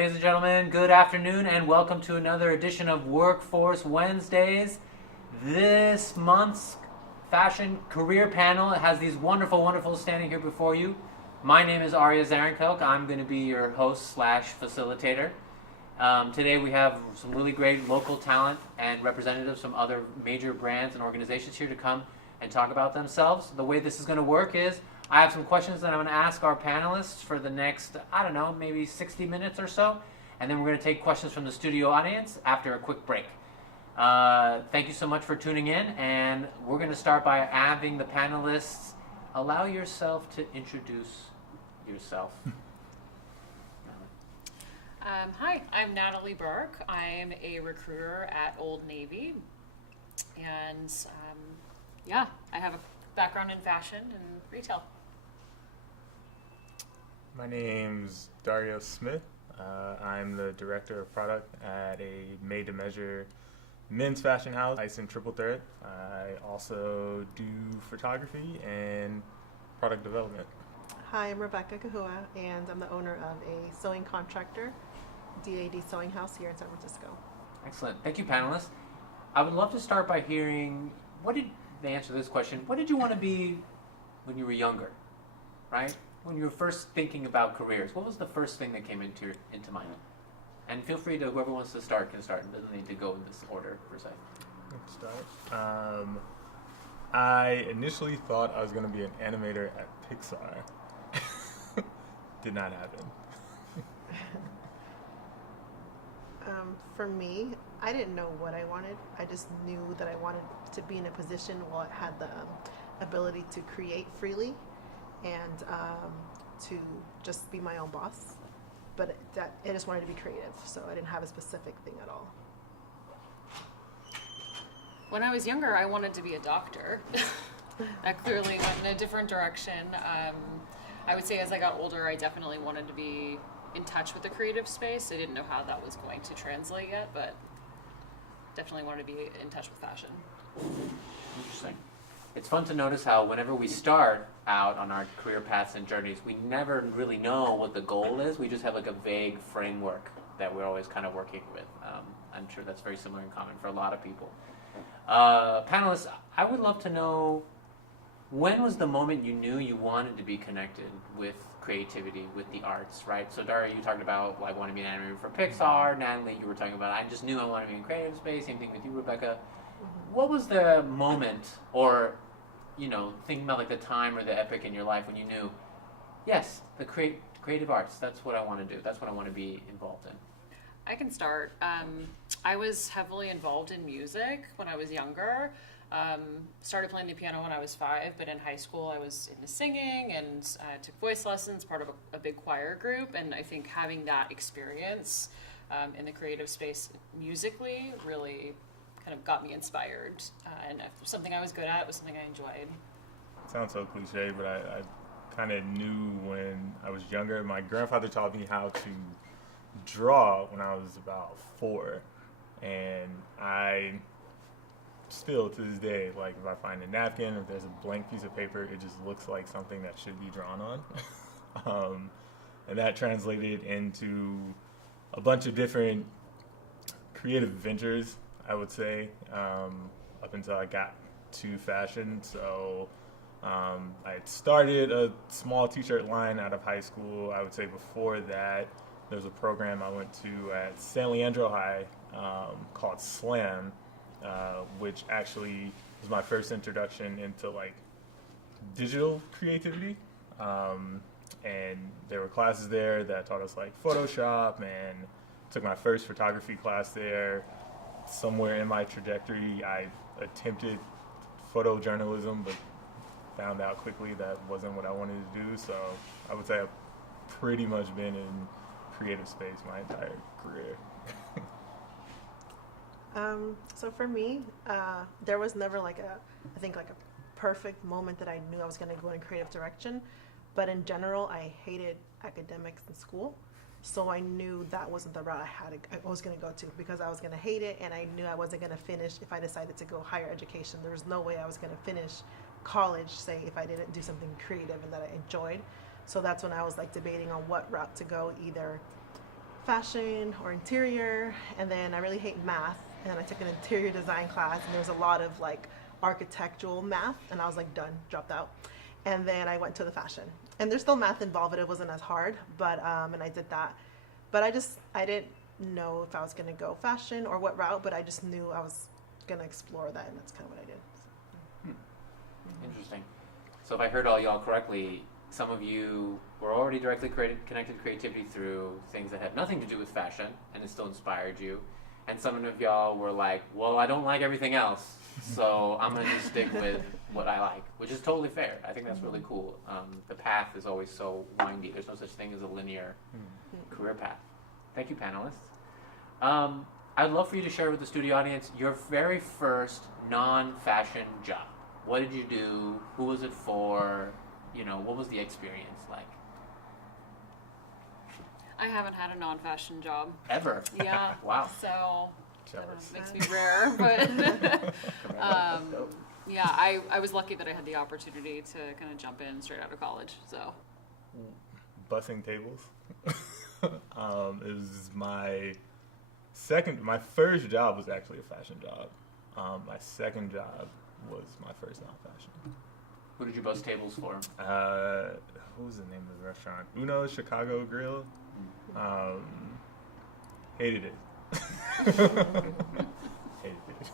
Ladies and gentlemen, good afternoon and welcome to another edition of Workforce Wednesdays. This month's fashion career panel has these wonderful standing here before you. My name is Arya Zarenkelk. I'm going to be your host slash facilitator. Today we have some really great local talent and representatives from other major brands and organizations here to come and talk about themselves. The way this is going to work is I have some questions that I'm going to ask our panelists for the next, maybe 60 minutes or so. And then we're going to take questions from the studio audience after a quick break. Thank you so much for tuning in. And we're going to start by having the panelists allow yourself to introduce yourself. Hi, I'm Natalie Burke. I'm a recruiter at Old Navy. And I have a background in fashion and retail. My name's Dario Smith. I'm the director of product at a made-to-measure men's fashion house, Ice and Triple Threat. I also do photography and product development. Hi, I'm Rebecca Kahua, and I'm the owner of a sewing contractor, DAD Sewing House here in San Francisco. Excellent. Thank you, panelists. I would love to start by hearing, to answer this question, what did you want to be when you were younger, right? When you were first thinking about careers, what was the first thing that came into mind? And feel free to, whoever wants to start can start. It doesn't need to go in this order, per se. Let's start. I initially thought I was going to be an animator at Pixar. Did not happen. For me, I didn't know what I wanted. I just knew that I wanted to be in a position where I had the ability to create freely and to just be my own boss. But I just wanted to be creative, so I didn't have a specific thing at all. When I was younger, I wanted to be a doctor. That clearly went in a different direction. I would say as I got older, I definitely wanted to be in touch with the creative space. I didn't know how that was going to translate yet, but definitely wanted to be in touch with fashion. Interesting. It's fun to notice how whenever we start out on our career paths and journeys, we never really know what the goal is. We just have like a vague framework that we're always kind of working with. I'm sure that's very similar in common for a lot of people. Panelists, I would love to know, when was the moment you knew you wanted to be connected with creativity, with the arts, right? So Daria, you talked about like wanting to be an animator for Pixar. Natalie, you were talking about I just knew I wanted to be in creative space. Same thing with you, Rebecca. What was the moment, or thinking about like the time or the epic in your life when you knew, yes, the creative arts, that's what I want to do. That's what I want to be involved in. I can start. I was heavily involved in music when I was younger. Started playing the piano when I was 5, but in high school I was into singing and took voice lessons, part of a big choir group, and I think having that experience in the creative space musically really kind of got me inspired, and if there's something I was good at, it was something I enjoyed. It sounds so cliche, but I kind of knew when I was younger. My grandfather taught me how to draw when I was about 4, and I still to this day, like if I find a napkin or if there's a blank piece of paper, it just looks like something that should be drawn on. And that translated into a bunch of different creative ventures, I would say, up until I got to fashion. So I had started a small t-shirt line out of high school. I would say before that, there was a program I went to at San Leandro High called SLAM, which actually was my first introduction into like digital creativity. And there were classes there that taught us like Photoshop, and took my first photography class there. Somewhere in my trajectory, I attempted photojournalism, but found out quickly that wasn't what I wanted to do. So I would say I've pretty much been in creative space my entire career. So for me, there was never like a perfect moment that I knew I was going to go in a creative direction. But in general, I hated academics in school. So I knew that wasn't the route I was going to go to, because I was going to hate it, and I knew I wasn't going to finish if I decided to go higher education. There was no way I was going to finish college, say, if I didn't do something creative and that I enjoyed. So that's when I was like debating on what route to go, either fashion or interior, and then I really hate math, and I took an interior design class, and there was a lot of like architectural math, and I was like done, dropped out. And then I went to the fashion, and there's still math involved, but it wasn't as hard. But and I did that, but I didn't know if I was gonna go fashion or what route, but I just knew I was gonna explore that, and that's kind of what I did. Interesting. So if I heard all y'all correctly, some of you were already directly connected to creativity through things that had nothing to do with fashion, and it still inspired you. And some of y'all were like, well, I don't like everything else, so I'm going to just stick with what I like, which is totally fair. I think that's really cool. The path is always so windy. There's no such thing as a linear career path. Thank you, panelists. I'd love for you to share with the studio audience your very first non-fashion job. What did you do? Who was it for? You know, what was the experience like? I haven't had a non-fashion job. Ever? Yeah. Wow. So I don't know, Jealous. it makes me rare, but yeah, I was lucky that I had the opportunity to kind of jump in straight out of college. So Bussing tables. It was my first job was actually a fashion job. My second job was my first non-fashion. Who did you bust tables for? What was the name of the restaurant? Uno's Chicago Grill. Hated it. Hated it.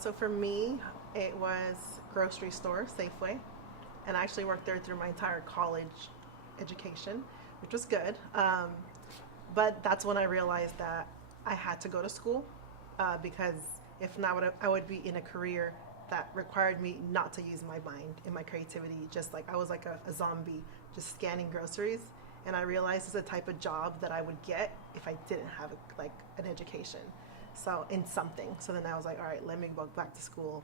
So for me, it was grocery store, Safeway, and I actually worked there through my entire college education, which was good. But that's when I realized that I had to go to school because if not, I would be in a career that required me not to use my mind and my creativity. Just like I was like a zombie, just scanning groceries. And I realized it's the type of job that I would get if I didn't have like an education. So in something. So then I was like, all right, let me go back to school.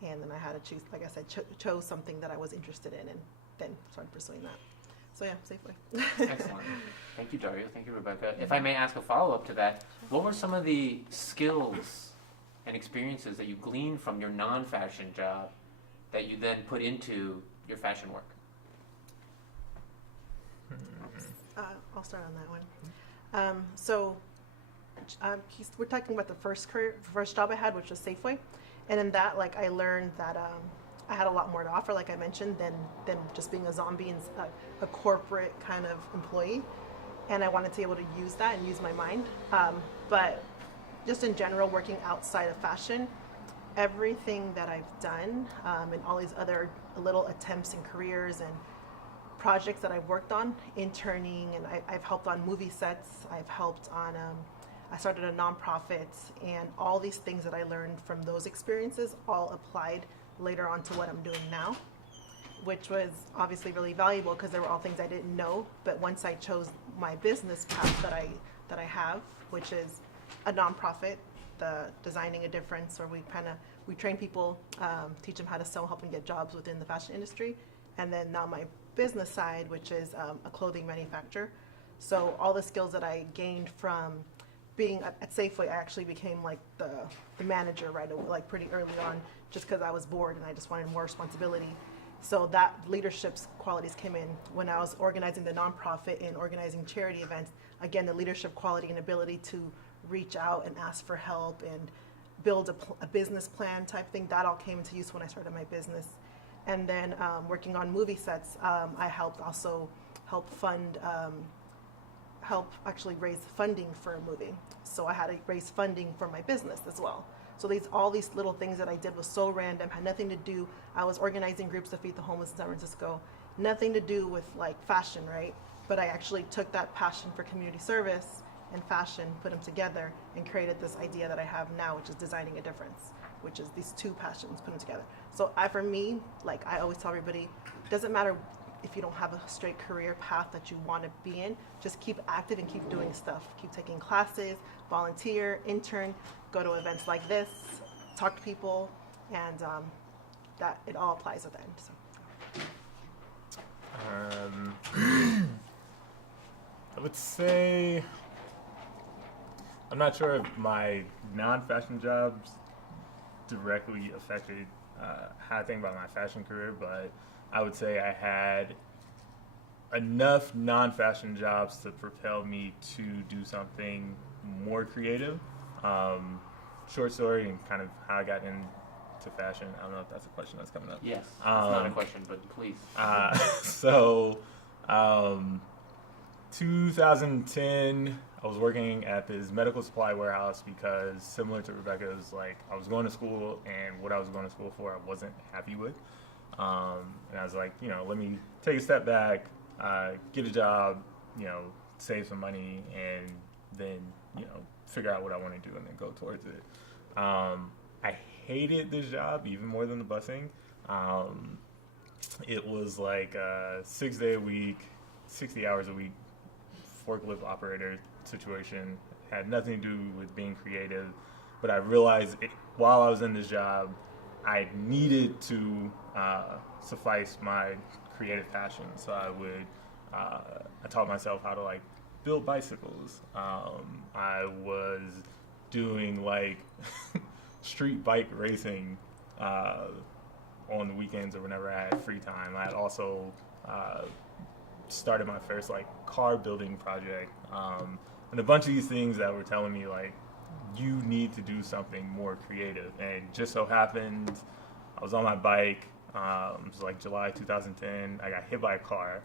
And then I had to choose, like I said, chose something that I was interested in, and then started pursuing that. So yeah, Safeway. Excellent. Thank you, Dario. Thank you, Rebecca. If I may ask a follow-up to that, what were some of the skills and experiences that you gleaned from your non-fashion job that you then put into your fashion work? I'll start on that one. We're talking about the first job I had, which was Safeway, and in that, like, I learned that I had a lot more to offer, like I mentioned, than just being a zombie and a corporate kind of employee, and I wanted to be able to use that and use my mind. But just in general, working outside of fashion, everything that I've done and all these other little attempts and careers and projects that I've worked on, interning, and I've helped on movie sets, I've helped on, I started a nonprofit, and all these things that I learned from those experiences all applied later on to what I'm doing now, which was obviously really valuable because they were all things I didn't know. But once I chose my business path that I have, which is a nonprofit, the Designing a Difference, where we train people, teach them how to sew, help them get jobs within the fashion industry, and then now my business side, which is a clothing manufacturer. So all the skills that I gained from being at Safeway, I actually became like the manager right away, like pretty early on, just because I was bored and I just wanted more responsibility. So that leadership qualities came in when I was organizing the nonprofit and organizing charity events. Again, the leadership quality and ability to reach out and ask for help and build a business plan type thing, that all came into use when I started my business. And then working on movie sets, I helped also help actually raise funding for a movie. So I had to raise funding for my business as well. So all these little things that I did was so random, had nothing to do. I was organizing groups to feed the homeless in San Francisco, nothing to do with like fashion, right? But I actually took that passion for community service and fashion, put them together, and created this idea that I have now, which is Designing a Difference, which is these two passions, put them together. So for me, like I always tell everybody, it doesn't matter if you don't have a straight career path that you want to be in, just keep active and keep doing stuff. Keep taking classes, volunteer, intern, go to events like this, talk to people, and that it all applies at the end. So. I would say, I'm not sure if my non-fashion jobs directly affected how I think about my fashion career, but I would say I had enough non-fashion jobs to propel me to do something more creative. Short story and kind of how I got into fashion. I don't know if that's a question that's coming up. Yes, it's not a question, but please. So, 2010, I was working at this medical supply warehouse because, similar to Rebecca, it was like I was going to school, and what I was going to school for, I wasn't happy with. And I was like, let me take a step back, get a job, save some money, and then, figure out what I want to do and then go towards it. I hated this job even more than the busing. It was like a 6 day a week, 60 hours a week forklift operator situation. Had nothing to do with being creative, but I realized while I was in this job, I needed to suffice my creative passion. So I taught myself how to build bicycles. I was doing street bike racing on the weekends or whenever I had free time. I had also started my first car building project, and a bunch of these things that were telling me you need to do something more creative. And just so happened, I was on my bike. It was July 2010. I got hit by a car.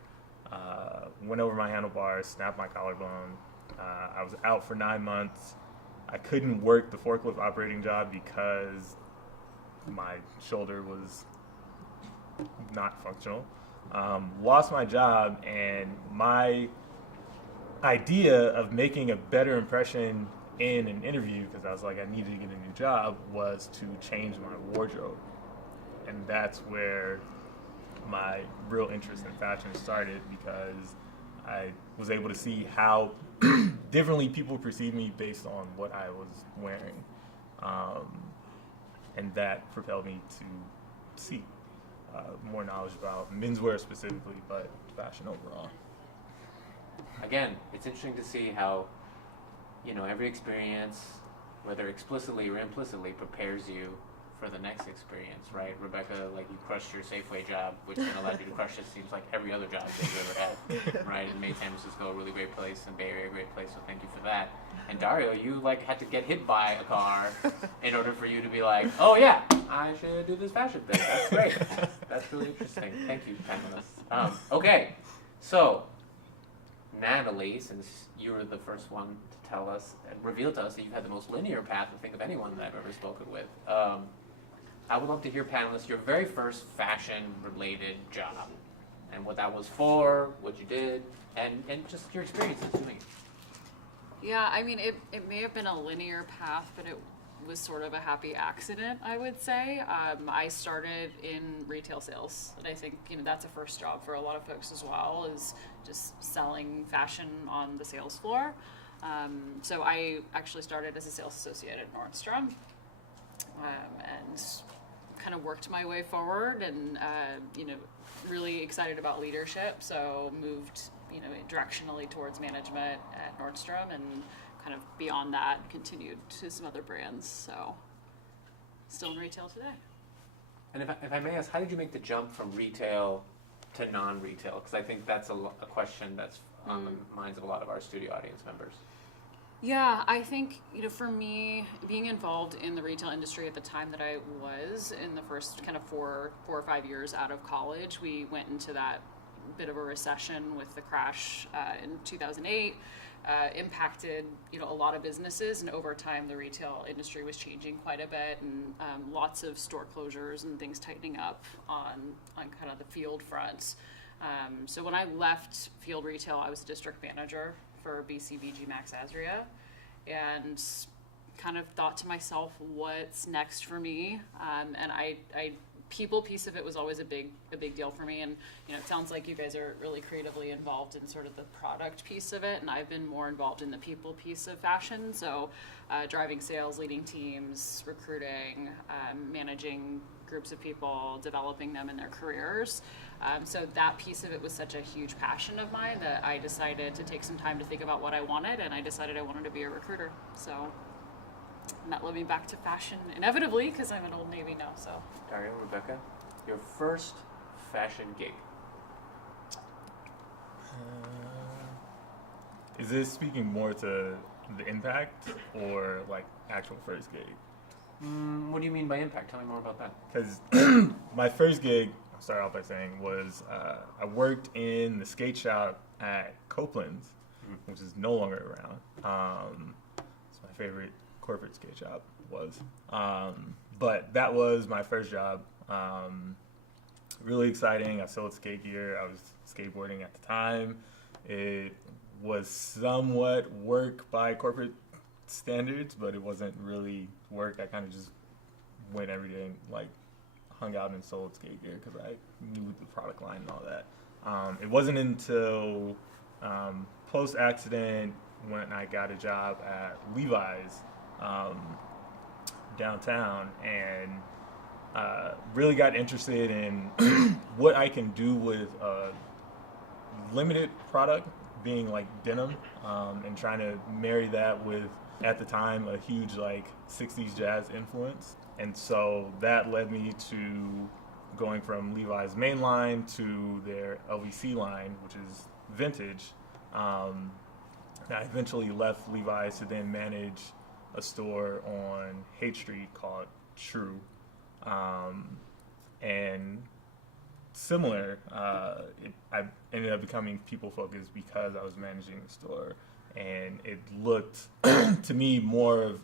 Went over my handlebars, snapped my collarbone. I was out for 9 months. I couldn't work the forklift operating job because my shoulder was not functional. Lost my job, and my idea of making a better impression in an interview, because I was I needed to get a new job, was to change my wardrobe. And that's where my real interest in fashion started, because I was able to see how differently people perceive me based on what I was wearing. And that propelled me to seek more knowledge about menswear specifically, but fashion overall. Again, it's interesting to see how, every experience, whether explicitly or implicitly, prepares you for the next experience, right? Rebecca, you crushed your Safeway job, which then allowed you to crush, it seems like, every other job that you've ever had, right? And made San Francisco a really great place, and Bay Area a great place, so thank you for that. And Dario, you had to get hit by a car in order for you to be oh yeah, I should do this fashion thing. That's great. That's really interesting. Thank you, panelists. Okay, so Natalie, since you were the first one to tell us and reveal to us that you've had the most linear path, I think, of anyone that I've ever spoken with, I would love to hear, panelists, your very first fashion-related job and what that was for, what you did, and just your experiences doing it. Yeah, I mean, it may have been a linear path, but it was sort of a happy accident, I would say. I started in retail sales, and I think that's a first job for a lot of folks as well, is just selling fashion on the sales floor. So I actually started as a sales associate at Nordstrom, and kind of worked my way forward, and really excited about leadership. So moved directionally towards management at Nordstrom, and kind of beyond that continued to some other brands. So still in retail today. And if I may ask, how did you make the jump from retail to non-retail? Because I think that's a question that's on the minds of a lot of our studio audience members. Yeah, I think, for me, being involved in the retail industry at the time that I was, in the first kind of 4 or 5 years out of college, we went into that bit of a recession with the crash in 2008, impacted, a lot of businesses, and over time the retail industry was changing quite a bit, and lots of store closures and things tightening up on kind of the field fronts. So when I left field retail, I was a district manager for BCBG Max Azria, and kind of thought to myself, what's next for me? And I people piece of it was always a big deal for me, and it sounds like you guys are really creatively involved in sort of the product piece of it, and I've been more involved in the people piece of fashion. So driving sales, leading teams, recruiting, managing groups of people, developing them in their careers. So that piece of it was such a huge passion of mine that I decided to take some time to think about what I wanted, and I decided I wanted to be a recruiter. So, and that led me back to fashion inevitably, because I'm an Old Navy now. So, Dario, Rebecca, your first fashion gig. Is this speaking more to the impact or like actual first gig? What do you mean by impact? Tell me more about that. Because my first gig, I'll start off by saying, was I worked in the skate shop at Copeland's, which is no longer around. It's my favorite corporate skate shop was. But that was my first job. Really exciting. I sold skate gear. I was skateboarding at the time. It was somewhat work by corporate standards, but it wasn't really work. I kind of just went every day and like hung out and sold skate gear because I knew the product line and all that. It wasn't until post accident when I got a job at Levi's downtown and really got interested in what I can do with a limited product being like denim, and trying to marry that with, at the time, a huge like 60s jazz influence. And so that led me to going from Levi's main line to their LVC line, which is vintage. I eventually left Levi's to then manage a store on Haight Street called True. And similar, I ended up becoming people focused because I was managing the store, and it looked to me more of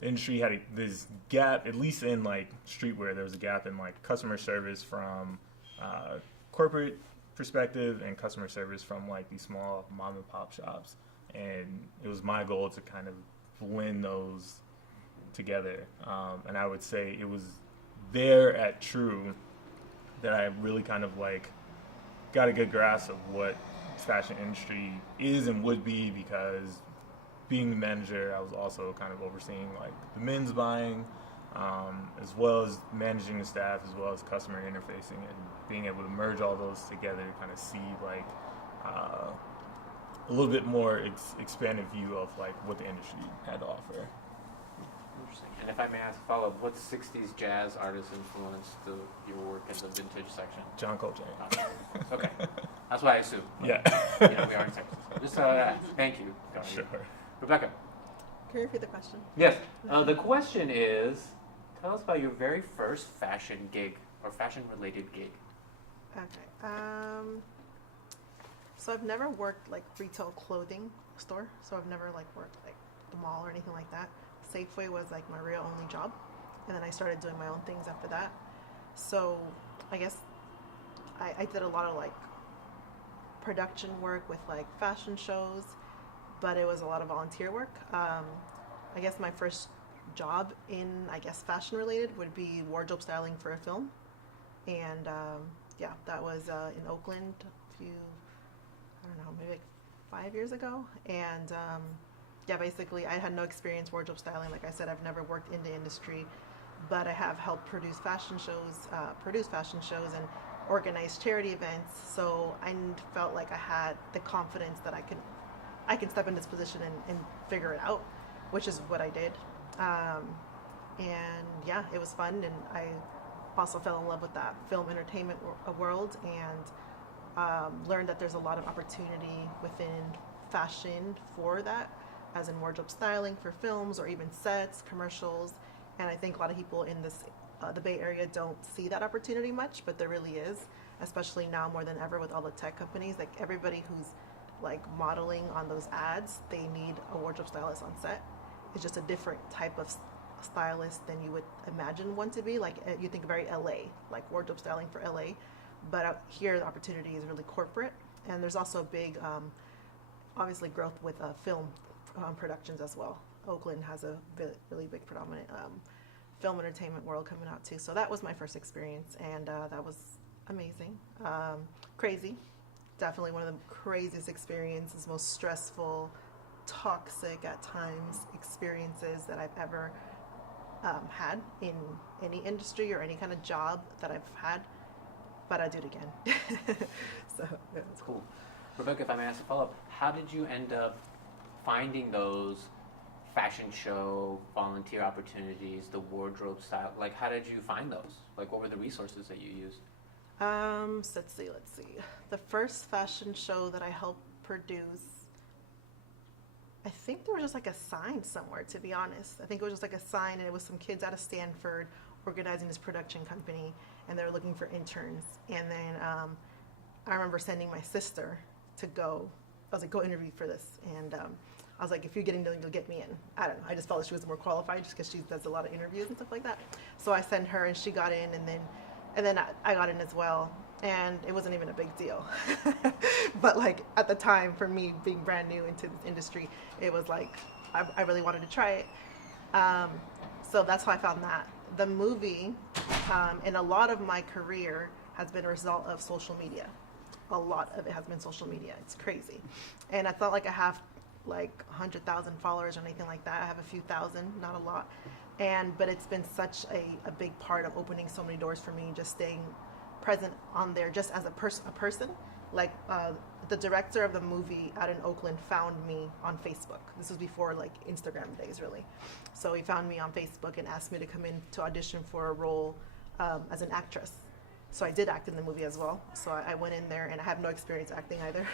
the industry had this gap, at least in like streetwear. There was a gap in like customer service from corporate perspective and customer service from like these small mom and pop shops, and it was my goal to kind of blend those together. And I would say it was there at True that I really kind of like got a good grasp of what fashion industry is and would be, because being the manager, I was also kind of overseeing like the men's buying, as well as managing the staff, as well as customer interfacing, and being able to merge all those together to kind of see like a little bit more expanded view of like what the industry had to offer. Interesting. And if I may ask a follow-up, what 60s jazz artist influenced your work in the vintage section? John Coltrane. Okay. That's what I assumed. Yeah. We are in Texas. Just thank you. Sure. Rebecca. Can you repeat the question? Yes. The question is, tell us about your very first fashion gig or fashion-related gig. Okay. So I've never worked like retail clothing store. So I've never like worked like the mall or anything like that. Safeway was like my real only job, and then I started doing my own things after that. So I guess I did a lot of like production work with like fashion shows, but it was a lot of volunteer work. I guess my first job in fashion related would be wardrobe styling for a film, and that was in Oakland maybe like 5 years ago, and basically I had no experience wardrobe styling. Like I said, I've never worked in the industry, but I have helped produce fashion shows and organize charity events. So I felt like I had the confidence that I can step in this position and figure it out, which is what I did. It was fun, and I also fell in love with that film entertainment world, and learned that there's a lot of opportunity within fashion for that, as in wardrobe styling for films or even sets, commercials. And I think a lot of people in the Bay Area don't see that opportunity much, but there really is, especially now more than ever with all the tech companies. Like everybody who's like modeling on those ads, they need a wardrobe stylist on set. It's just a different type of stylist than you would imagine one to be. Like you think very LA, like wardrobe styling for LA, but out here the opportunity is really corporate. And there's also a big, obviously, growth with film productions as well. Oakland has a really big predominant film entertainment world coming out too. So that was my first experience, and that was amazing. Crazy. Definitely one of the craziest experiences, most stressful, toxic at times experiences that I've ever had in any industry or any kind of job that I've had, but I do it again. So yeah, it's cool. Rebecca, if I may ask a follow-up, how did you end up finding those fashion show volunteer opportunities, the wardrobe style? Like, how did you find those? Like, what were the resources that you used? So let's see. The first fashion show that I helped produce, I think there was just like a sign somewhere, to be honest. I think it was just like a sign, and it was some kids out of Stanford organizing this production company, and they were looking for interns. And then I remember sending my sister to go. I was like, go interview for this. And I was like, if you're getting done, you'll get me in. I don't know. I just felt like she was more qualified just because she does a lot of interviews and stuff like that. So I sent her, and she got in, and then I got in as well. And it wasn't even a big deal. But like at the time, for me being brand new into this industry, it was like I really wanted to try it. So that's how I found that. The movie, and a lot of my career has been a result of social media. A lot of it has been social media. It's crazy. And it's not like I have like 100,000 followers or anything like that. I have a few thousand, not a lot. But it's been such a big part of opening so many doors for me, just staying present on there just as a person. Like the director of the movie out in Oakland found me on Facebook. This was before like Instagram days, really. So he found me on Facebook and asked me to come in to audition for a role as an actress. So I did act in the movie as well. So I went in there, and I have no experience acting either.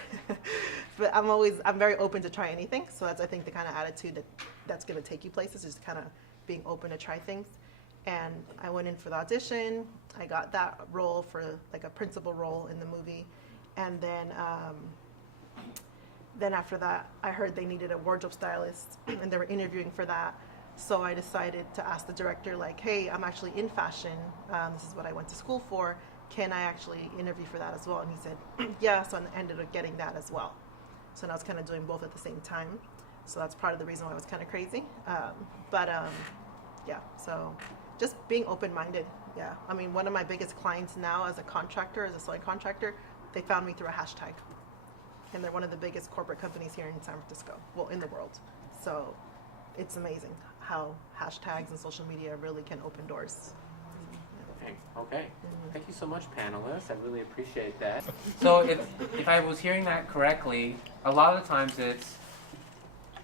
But I'm very open to try anything. So that's, I think, the kind of attitude that's going to take you places, is kind of being open to try things. And I went in for the audition. I got that role for like a principal role in the movie. And then after that, I heard they needed a wardrobe stylist, and they were interviewing for that. So I decided to ask the director, like, hey, I'm actually in fashion. This is what I went to school for. Can I actually interview for that as well? And he said, yeah. So I ended up getting that as well. So now I was kind of doing both at the same time. So that's part of the reason why I was kind of crazy. Yeah, so just being open-minded. Yeah, I mean, one of my biggest clients now as a contractor, as a sewing contractor, they found me through a hashtag. And they're one of the biggest corporate companies here in San Francisco, well, in the world. So it's amazing how hashtags and social media really can open doors. Okay. Thank you so much, panelists. I really appreciate that. So if I was hearing that correctly, a lot of the times it's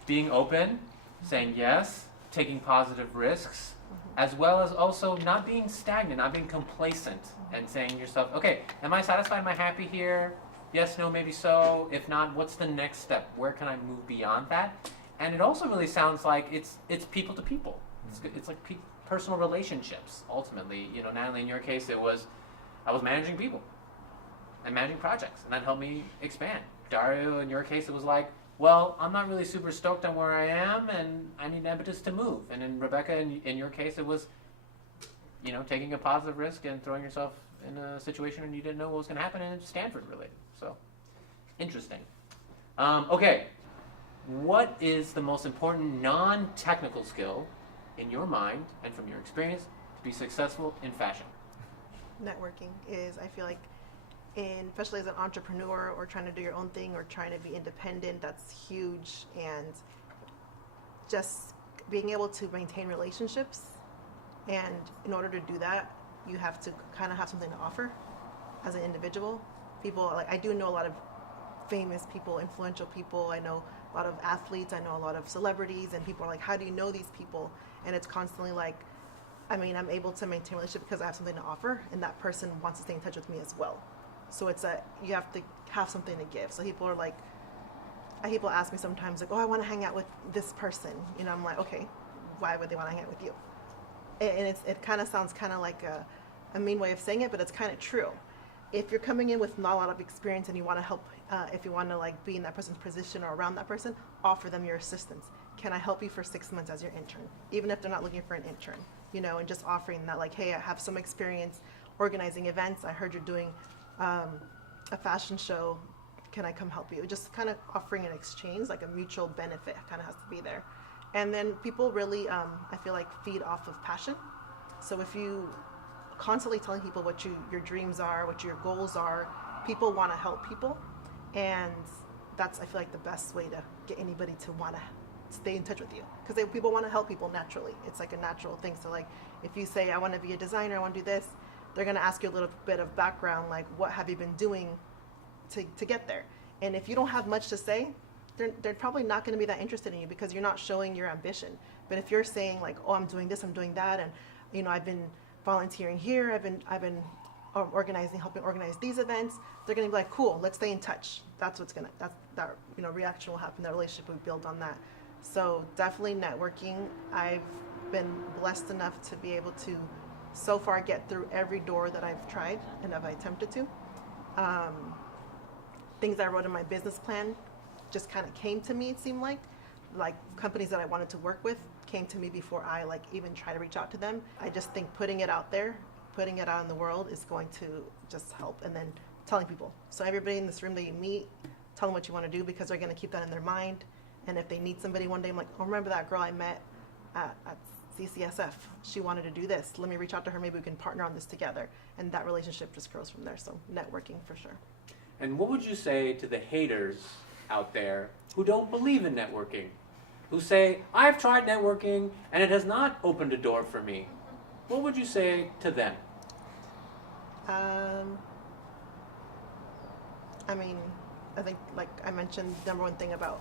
being open, saying yes, taking positive risks, as well as also not being stagnant, not being complacent, and saying to yourself, okay, am I satisfied? Am I happy here? Yes, no, maybe so. If not, what's the next step? Where can I move beyond that? And it also really sounds like it's people to people. It's like personal relationships, ultimately. You know, Natalie, in your case, I was managing people and managing projects, and that helped me expand. Dario, in your case, it was like, well, I'm not really super stoked on where I am, and I need impetus to move. And in Rebecca, in your case, it was, you know, taking a positive risk and throwing yourself in a situation and you didn't know what was going to happen, and it's Stanford related. So, interesting. Okay, what is the most important non-technical skill in your mind and from your experience to be successful in fashion? Networking is, I feel like, especially as an entrepreneur or trying to do your own thing or trying to be independent, that's huge. And just being able to maintain relationships, and in order to do that, you have to kind of have something to offer as an individual. People, like, I do know a lot of famous people, influential people. I know a lot of athletes. I know a lot of celebrities, and people are like, how do you know these people? And it's constantly like, I mean, I'm able to maintain a relationship because I have something to offer, and that person wants to stay in touch with me as well. So you have to have something to give. So people are like, people ask me sometimes, like, oh, I want to hang out with this person. You know, I'm like, okay, why would they want to hang out with you? And it kind of sounds kind of like a mean way of saying it, but it's kind of true. If you're coming in with not a lot of experience and you want to help, if you want to like be in that person's position or around that person, offer them your assistance. Can I help you for 6 months as your intern? Even if they're not looking for an intern, you know, and just offering that, like, hey, I have some experience organizing events. I heard you're doing a fashion show. Can I come help you? Just kind of offering an exchange, like a mutual benefit kind of has to be there. And then people really, I feel like, feed off of passion. So if you constantly telling people what your dreams are, what your goals are, people want to help people. And that's, I feel like, the best way to get anybody to want to stay in touch with you. Because people want to help people naturally. It's like a natural thing. So like, if you say, I want to be a designer, I want to do this, they're going to ask you a little bit of background, like, what have you been doing to get there? And if you don't have much to say, they're probably not going to be that interested in you because you're not showing your ambition. But if you're saying, like, oh, I'm doing this, I'm doing that, and, you know, I've been volunteering here, I've been helping organize these events, they're going to be like, cool, let's stay in touch. That reaction will happen. That relationship will build on that. So definitely networking. I've been blessed enough to be able to so far get through every door that I've tried and have attempted to. Things I wrote in my business plan just kind of came to me, it seemed like companies that I wanted to work with came to me before I even try to reach out to them. I just think putting it out there, putting it out in the world is going to just help, and then telling people. So everybody in this room that you meet, tell them what you want to do, because they're going to keep that in their mind. And if they need somebody one day, I'm like, oh, remember that girl I met at CCSF? She wanted to do this. Let me reach out to her. Maybe we can partner on this together. And that relationship just grows from there. So networking for sure. And what would you say to the haters out there who don't believe in networking? Who say, I've tried networking and it has not opened a door for me. What would you say to them? I think, like I mentioned, the number one thing about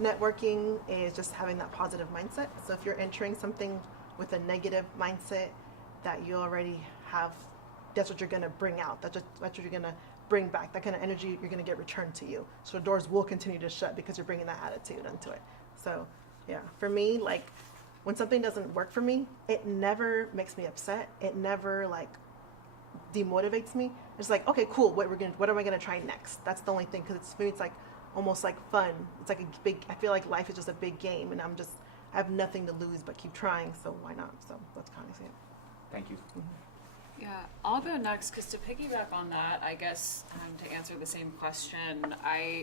networking is just having that positive mindset. So if you're entering something with a negative mindset, that you already have, that's what you're going to bring out. That's what you're going to bring back. That kind of energy you're going to get returned to you. So doors will continue to shut because you're bringing that attitude into it. So yeah, for me, when something doesn't work for me, it never makes me upset. It never demotivates me. It's like, okay, cool. What am I gonna try next? That's the only thing, because for me, it's almost like fun. It's like a big. I feel like life is just a big game, and I have nothing to lose but keep trying. So why not? So that's kind of it. Thank you. Yeah, I'll go next, because to piggyback on that, I guess to answer the same question,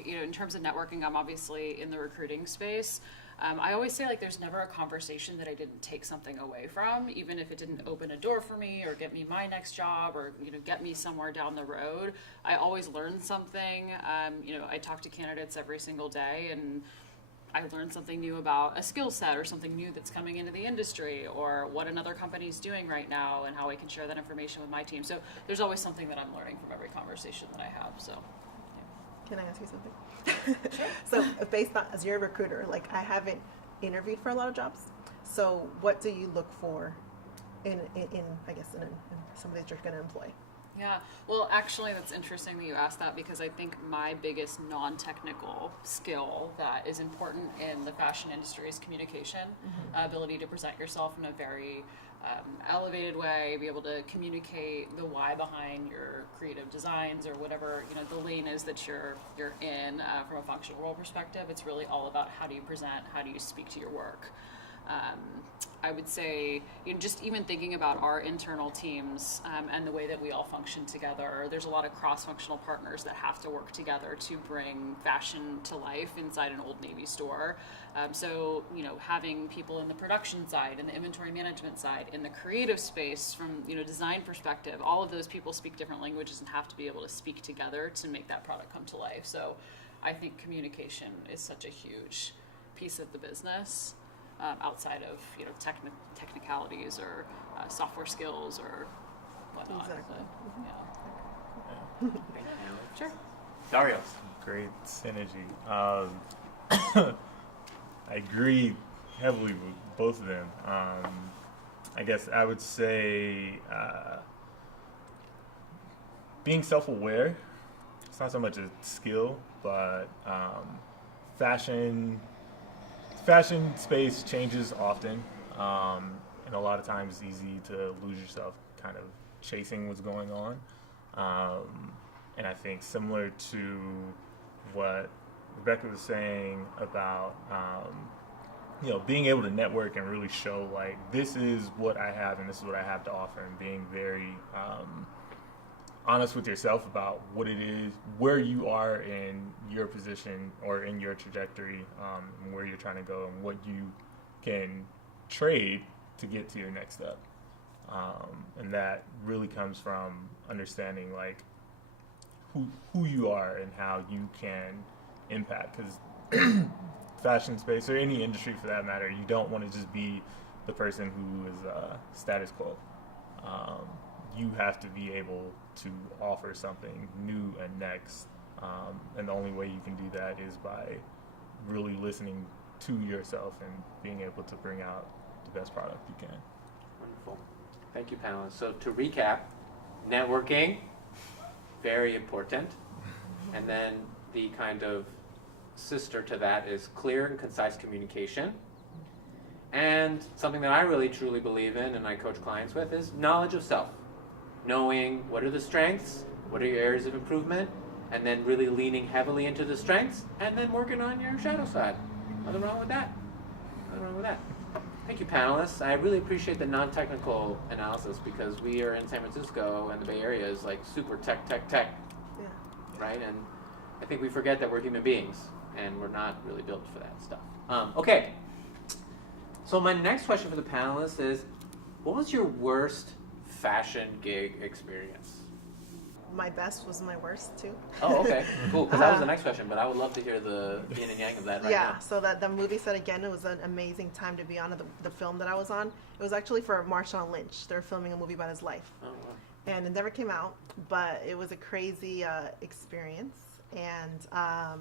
in terms of networking, I'm obviously in the recruiting space. I always say there's never a conversation that I didn't take something away from, even if it didn't open a door for me or get me my next job or get me somewhere down the road. I always learn something. I talk to candidates every single day, and I learned something new about a skill set or something new that's coming into the industry, or what another company's doing right now and how I can share that information with my team. So there's always something that I'm learning from every conversation that I have. So yeah. Can I ask you something? So based on, as you're a recruiter, I haven't interviewed for a lot of jobs. So what do you look for in somebody that you're going to employ? Yeah, well, actually, that's interesting that you asked that, because I think my biggest non-technical skill that is important in the fashion industry is communication, ability to present yourself in a very elevated way, be able to communicate the why behind your creative designs or whatever the lane is that you're in. From a functional role perspective, it's really all about how do you present, how do you speak to your work. I would say, just even thinking about our internal teams and the way that we all function together, there's a lot of cross-functional partners that have to work together to bring fashion to life inside an Old Navy store. So, having people in the production side, in the inventory management side, in the creative space from, design perspective, all of those people speak different languages and have to be able to speak together to make that product come to life. So I think communication is such a huge piece of the business. Outside of technicalities or software skills or whatnot. Exactly. But, yeah. Sure. Dario. Great synergy. I agree heavily with both of them. I guess I would say being self-aware. It's not so much a skill, but fashion space changes often, and a lot of times it's easy to lose yourself kind of chasing what's going on. And I think similar to what Rebecca was saying about being able to network and really show this is what I have and this is what I have to offer, and being very honest with yourself about what it is, where you are in your position or in your trajectory, and where you're trying to go, and what you can trade to get to your next step. And that really comes from understanding who you are and how you can impact. Because fashion space, or any industry for that matter, you don't want to just be the person who is status quo. You have to be able to offer something new and next, and the only way you can do that is by really listening to yourself and being able to bring out the best product you can. Wonderful. Thank you, panelists. So to recap, Networking, very important. And then the kind of sister to that is clear and concise communication. And something that I really truly believe in and I coach clients with is knowledge of self. Knowing what are the strengths, what are your areas of improvement, and then really leaning heavily into the strengths and then working on your shadow side. Nothing wrong with that. Nothing wrong with that. Thank you, panelists. I really appreciate the non-technical analysis because we are in San Francisco and the Bay Area is like super tech, Yeah. right? And I think we forget that we're human beings and we're not really built for that stuff. Okay. So my next question for the panelists is, what was your worst fashion gig experience? My best was my worst too. Oh, okay, cool. Because that was the next question, but I would love to hear the yin and yang of that right Yeah, now. so that the movie set again, it was an amazing time to be on the film that I was on. It was actually for Marshawn Lynch. They were filming a movie about his life. Oh, wow. And it never came out, but it was a crazy experience. And I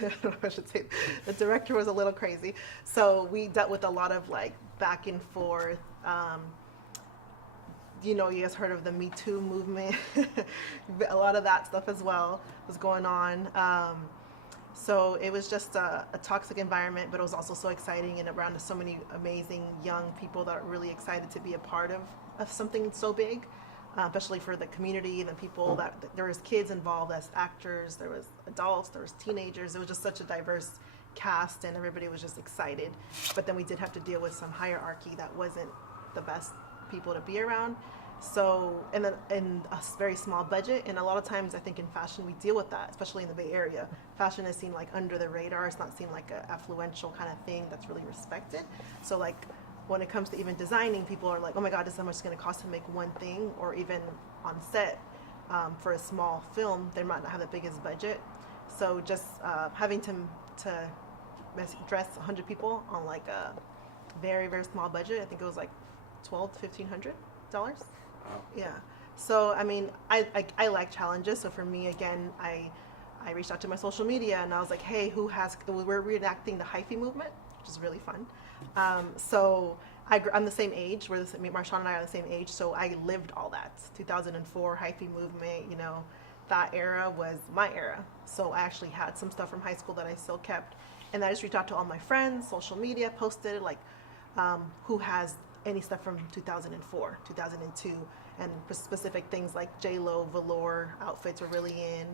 don't know if I should say, the director was a little crazy. So we dealt with a lot of like back and forth. You know, you guys heard of the Me Too movement. A lot of that stuff as well was going on. So it was just a toxic environment, but it was also so exciting and around so many amazing young people that are really excited to be a part of something so big, especially for the community, the people that there was kids involved as actors, there was adults, there was teenagers. It was just such a diverse cast and everybody was just excited. But then we did have to deal with some hierarchy that wasn't the best people to be around. So, and then in a very small budget, and a lot of times I think in fashion we deal with that, especially in the Bay Area. Fashion is seen like under the radar. It's not seen like an affluential kind of thing that's really respected. So like when it comes to even designing, people are like, oh my God, this is how much it's going to cost to make one thing, or even on set for a small film, they might not have the biggest budget. So just having to dress 100 people on like a very, very small budget, I think it was like $1,200 to $1,500. Wow. Yeah. So, I mean, I like challenges. So for me, again, I reached out to my social media and I was like, hey, we're reenacting the hyphy movement, which is really fun. So I'm the same age. Marshawn and I are the same age. So I lived all that. 2004 hyphy movement, you know, that era was my era. So I actually had some stuff from high school that I still kept. And I just reached out to all my friends, social media, posted like, who has any stuff from 2004, 2002, and specific things like J-Lo velour outfits were really in.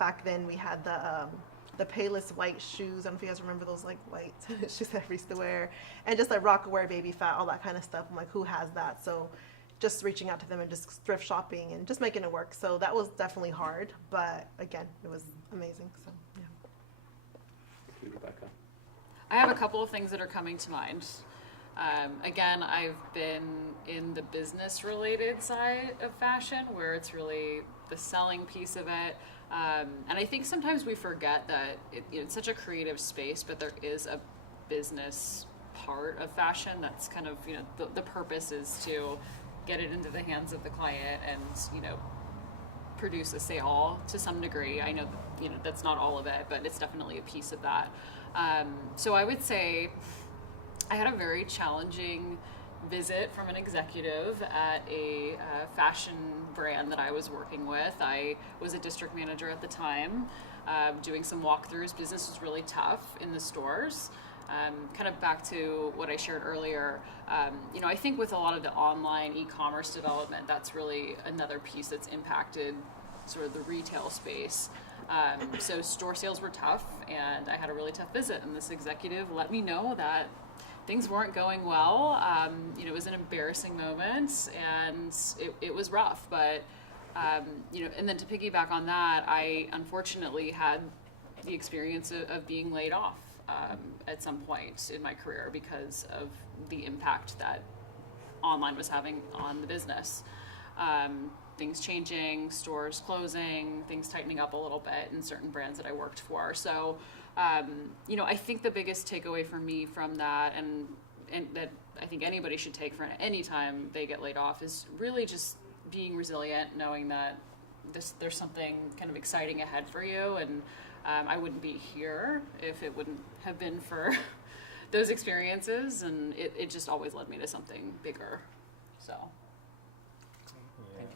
Back then we had the Payless white shoes. I don't know if you guys remember those like white shoes that I used to wear, and just like Rockaware, Baby Fat, all that kind of stuff. I'm like, who has that? So just reaching out to them and just thrift shopping and just making it work. So that was definitely hard, but again, it was amazing. So yeah. Thank you, Rebecca. I have a couple of things that are coming to mind. Again, I've been in the business-related side of fashion, where it's really the selling piece of it. And I think sometimes we forget that it's such a creative space, but there is a business part of fashion that's kind of, the purpose is to get it into the hands of the client and, produce a sale to some degree. I know, that's not all of it, but it's definitely a piece of that. So I would say I had a very challenging visit from an executive at a fashion brand that I was working with. I was a district manager at the time, doing some walkthroughs. Business was really tough in the stores. Kind of back to what I shared earlier, I think with a lot of the online e-commerce development, that's really another piece that's impacted sort of the retail space. So store sales were tough, and I had a really tough visit, and this executive let me know that things weren't going well. It was an embarrassing moment, and it was rough. But and then to piggyback on that, I unfortunately had the experience of being laid off at some point in my career because of the impact that online was having on the business. Things changing, stores closing, things tightening up a little bit in certain brands that I worked for. So. I think the biggest takeaway for me from that, and that I think anybody should take for any time they get laid off, is really just being resilient, knowing that there's something kind of exciting ahead for you, and I wouldn't be here if it wouldn't have been for those experiences, and it just always led me to something bigger. So.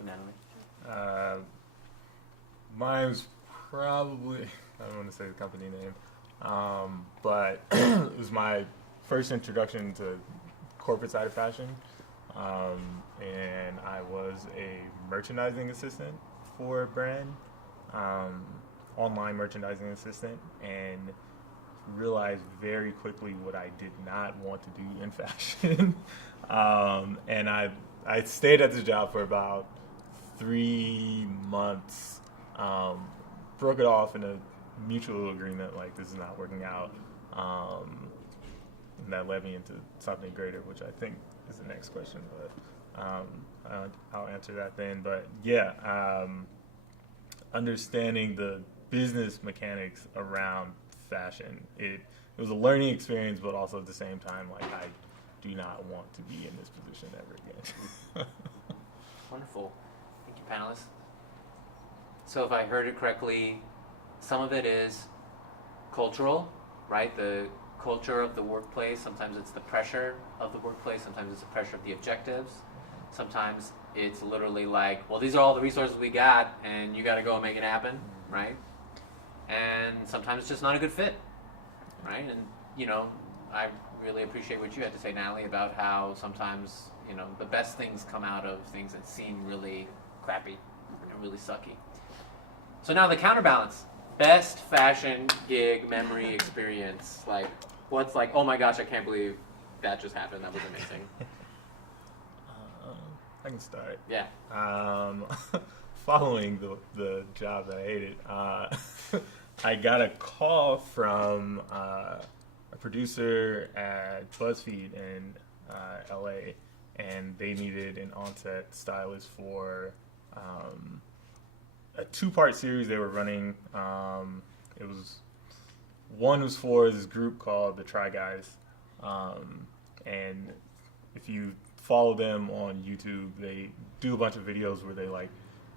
you, Natalie? Mine was probably, I don't want to say the company name, but it was my first introduction to corporate side of fashion. And I was a merchandising assistant for a brand, online merchandising assistant, and realized very quickly what I did not want to do in fashion. And I stayed at this job for about 3 months, broke it off in a mutual agreement, like this is not working out. And that led me into something greater, which I think is the next question, but I'll answer that then. But yeah, understanding the business mechanics around fashion, it was a learning experience, but also at the same time, like I do not want to be in this position ever again. Wonderful. Thank you, panelists. So if I heard it correctly, some of it is cultural, right? The culture of the workplace. Sometimes it's the pressure of the workplace. Sometimes it's the pressure of the objectives. Sometimes it's literally like, well, these are all the resources we got, and you got to go and make it happen, right? And sometimes it's just not a good fit, right? And, you know, I really appreciate what you had to say, Natalie, about how sometimes, you know, the best things come out of things that seem really crappy and really sucky. So now the counterbalance. Best fashion gig memory experience. Like, what's like, oh my gosh, I can't believe that just happened. That was amazing. I can start. Yeah. Following the job that I hated, I got a call from a producer at BuzzFeed in LA, and they needed an on-set stylist for a 2-part series they were running. It was one was for this group called the Try Guys, and if you follow them on YouTube, they do a bunch of videos where they like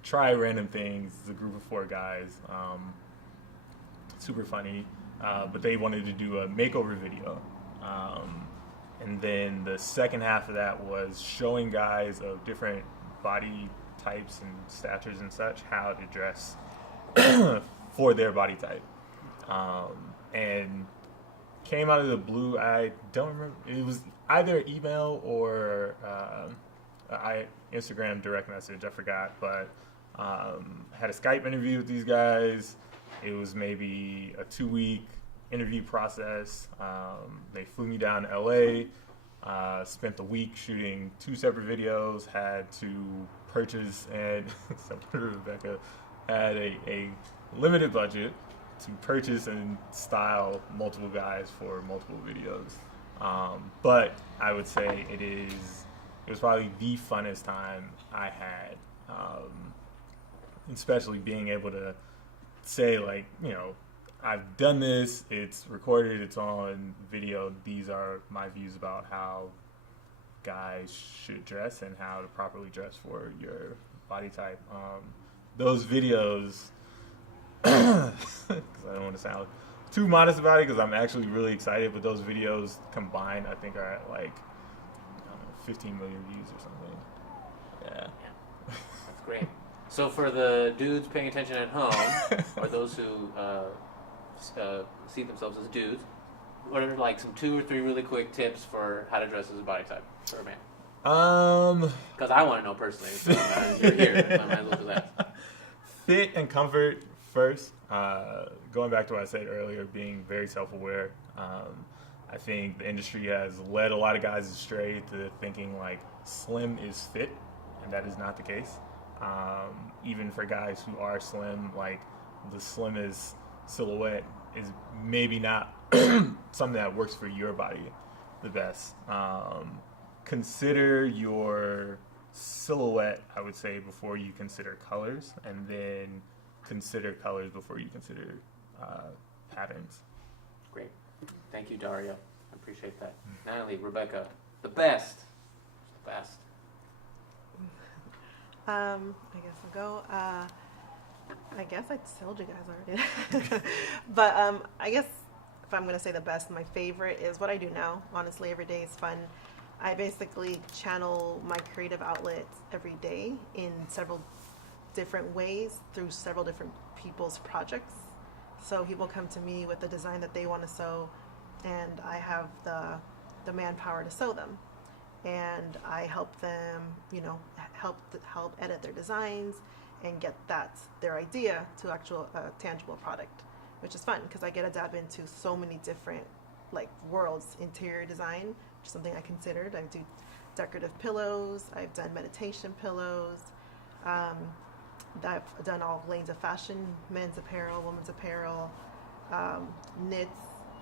try random things. It's a group of 4 guys, super funny, but they wanted to do a makeover video. And then the second half of that was showing guys of different body types and statures and such how to dress for their body type. And came out of the blue. I don't remember. It was either email or Instagram direct message. I forgot, but had a Skype interview with these guys. It was maybe a 2-week interview process. They flew me down to LA. Spent the week shooting 2 separate videos. Had to purchase, and Rebecca had a limited budget to purchase and style multiple guys for multiple videos. But I would say it was probably the funnest time I had, especially being able to say, like, you know, I've done this, it's recorded, it's on video, these are my views about how guys should dress and how to properly dress for your body type. Those videos, because I don't want to sound too modest about it, because I'm actually really excited, but those videos combined, I think, are at like, I don't know, 15 million views or something. Yeah. That's great. So for the dudes paying attention at home, or those who see themselves as dudes, what are like some 2 or 3 really quick tips for how to dress as a body type for a man? Because I want to know personally, so you're here, so I might as well do that. Fit and comfort first. Going back to what I said earlier, being very self-aware. I think the industry has led a lot of guys astray to thinking like slim is fit, and that is not the case. Even for guys who are slim, like the slimmest silhouette is maybe not something that works for your body the best. Consider your silhouette, I would say, before you consider colors, and then consider colors before you consider patterns. Great. Thank you, Dario. I appreciate that. Natalie, Rebecca, the best. The best. I guess I'll go. I guess I told you guys already. But I guess if I'm going to say the best, my favorite is what I do now. Honestly, every day is fun. I basically channel my creative outlets every day in several different ways through several different people's projects. So people come to me with the design that they want to sew, and I have the manpower to sew them. And I help them, help edit their designs and get their idea to actual tangible product, which is fun because I get to dab into so many different like worlds. Interior design, which is something I considered. I do decorative pillows. I've done meditation pillows. I've done all lanes of fashion: men's apparel, women's apparel, knits,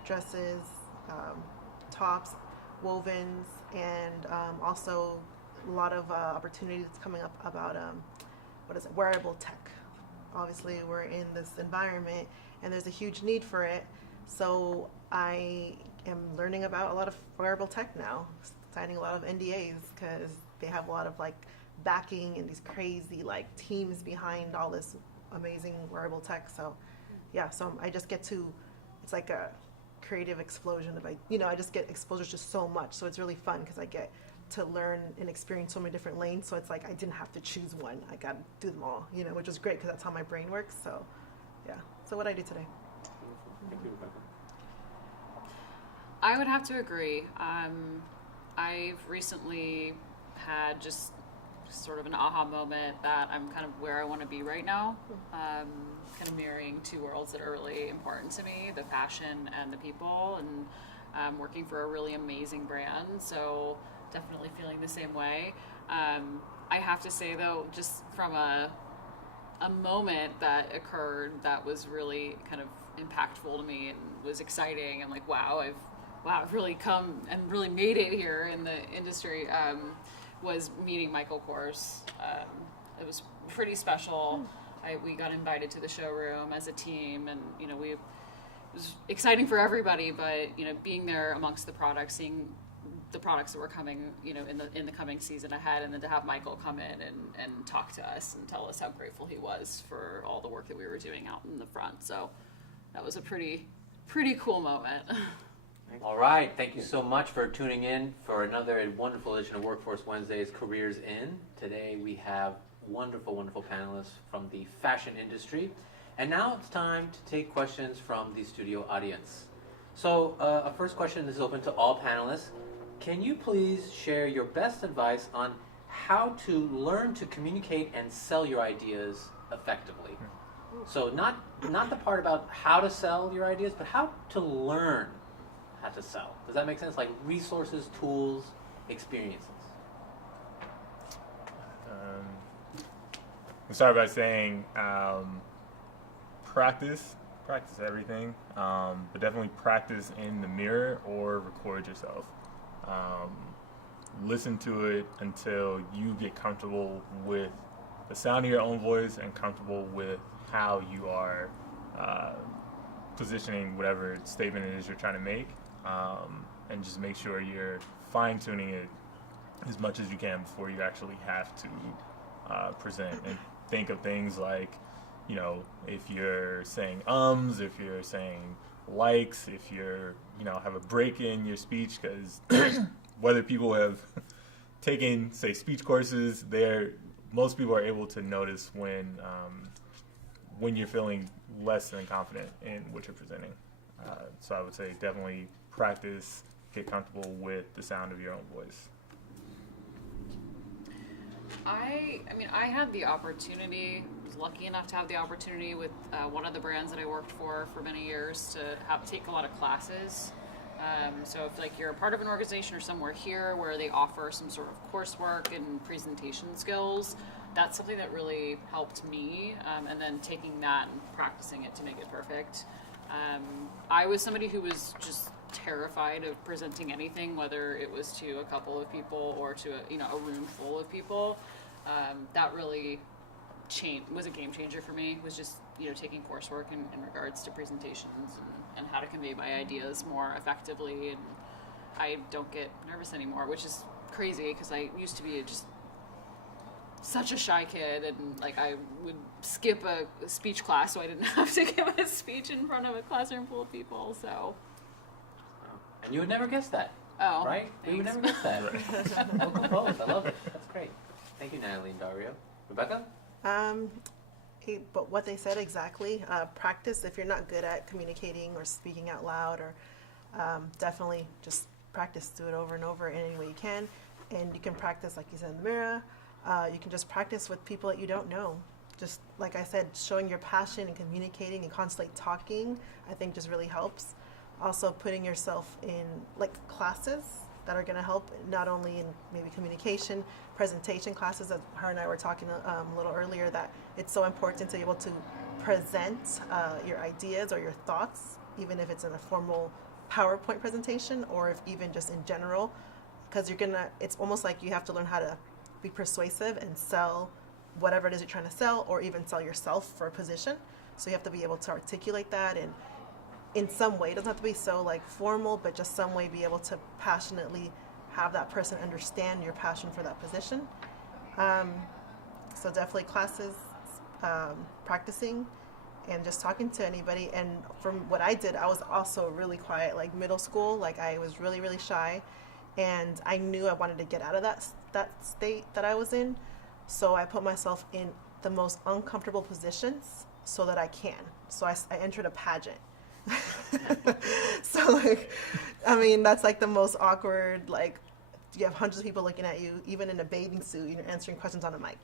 dresses, tops, wovens, and also a lot of opportunities coming up about wearable tech. Obviously, we're in this environment, and there's a huge need for it. So I am learning about a lot of wearable tech now, signing a lot of NDAs because they have a lot of like backing and these crazy like teams behind all this amazing wearable tech. So yeah, so I just get to, it's like a creative explosion of I just get exposure to so much. So it's really fun because I get to learn and experience so many different lanes. So it's like I didn't have to choose one. I got to do them all, which is great because that's how my brain works. So yeah, so what I do today. Thank you, Rebecca. I would have to agree. I've recently had just sort of an aha moment that I'm kind of where I want to be right now. Kind of marrying two worlds that are really important to me, the fashion and the people, and working for a really amazing brand. So definitely feeling the same way. I have to say though, just from a moment that occurred that was really kind of impactful to me and was exciting. I'm like, wow, I've really come and really made it here in the industry. Was meeting Michael Kors. It was pretty special. We got invited to the showroom as a team, and it was exciting for everybody. But being there amongst the products, seeing the products that were coming, in the coming season ahead, and then to have Michael come in and talk to us and tell us how grateful he was for all the work that we were doing out in the front. So that was a pretty cool moment. All right, thank you so much for tuning in for another wonderful edition of Workforce Wednesday's Careers In. Today we have wonderful panelists from the fashion industry. And now it's time to take questions from the studio audience. So a first question is open to all panelists. Can you please share your best advice on how to learn to communicate and sell your ideas effectively? So not the part about how to sell your ideas, but how to learn how to sell. Does that make sense? Like resources, tools, experiences. I'll start by saying practice everything, but definitely practice in the mirror or record yourself. Listen to it until you get comfortable with the sound of your own voice and comfortable with how you are positioning whatever statement it is you're trying to make. And just make sure you're fine-tuning it as much as you can before you actually have to present. And think of things like, if you're saying if you're saying likes, if you're, have a break in your speech, because whether people have taken, say, speech courses, most people are able to notice when you're feeling less than confident in what you're presenting. So I would say definitely practice, get comfortable with the sound of your own voice. I had the opportunity, was lucky enough to have the opportunity with one of the brands that I worked for many years to take a lot of classes. So if you're a part of an organization or somewhere here where they offer some sort of coursework and presentation skills, that's something that really helped me. And then taking that and practicing it to make it perfect. I was somebody who was just terrified of presenting anything, whether it was to a couple of people or to a room full of people. That really was a game changer for me. Was just taking coursework in regards to presentations and how to convey my ideas more effectively. And I don't get nervous anymore, which is crazy because I used to be just such a shy kid, and I would skip a speech class so I didn't have to give a speech in front of a classroom full of people. So. And you would never guess that. Oh, right? We would thanks. never get that. Well composed. I love it. That's great. Thank you, Natalie and Dario. Rebecca? Um, but what they said exactly, practice. If you're not good at communicating or speaking out loud, or definitely just practice. Do it over and over in any way you can. And you can practice, like you said, in the mirror. You can just practice with people that you don't know. Just like I said, showing your passion and communicating and constantly talking, I think just really helps. Also putting yourself in like classes that are going to help, not only in maybe communication, presentation classes, as her and I were talking a little earlier, that it's so important to be able to present your ideas or your thoughts, even if it's in a formal PowerPoint presentation, or if even just in general, because it's almost like you have to learn how to be persuasive and sell whatever it is you're trying to sell, or even sell yourself for a position. So you have to be able to articulate that, and in some way, it doesn't have to be so like formal, but just some way be able to passionately have that person understand your passion for that position. So definitely classes, practicing, and just talking to anybody. And from what I did, I was also really quiet, like middle school, like I was really, really shy, and I knew I wanted to get out of that state that I was in. So I put myself in the most uncomfortable positions so that I can. So I entered a pageant. So like, I mean, that's like the most awkward, like you have hundreds of people looking at you, even in a bathing suit, and you're answering questions on a mic,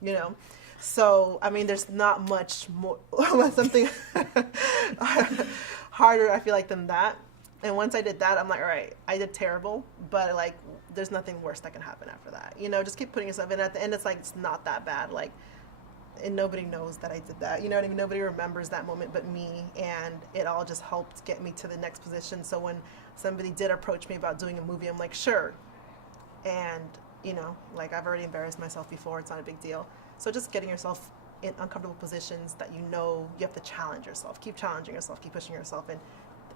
you know? So, I mean, there's not much more, something harder, I feel like, than that. And once I did that, I'm like, all right, I did terrible, but like, there's nothing worse that can happen after that. You know, just keep putting yourself in. At the end, it's like, it's not that bad. Like, and nobody knows that I did that. You know what I mean? Nobody remembers that moment but me, and it all just helped get me to the next position. So when somebody did approach me about doing a movie, I'm like, sure. And, you know, like I've already embarrassed myself before. It's not a big deal. So just getting yourself in uncomfortable positions that you know you have to challenge yourself. Keep challenging yourself. Keep pushing yourself.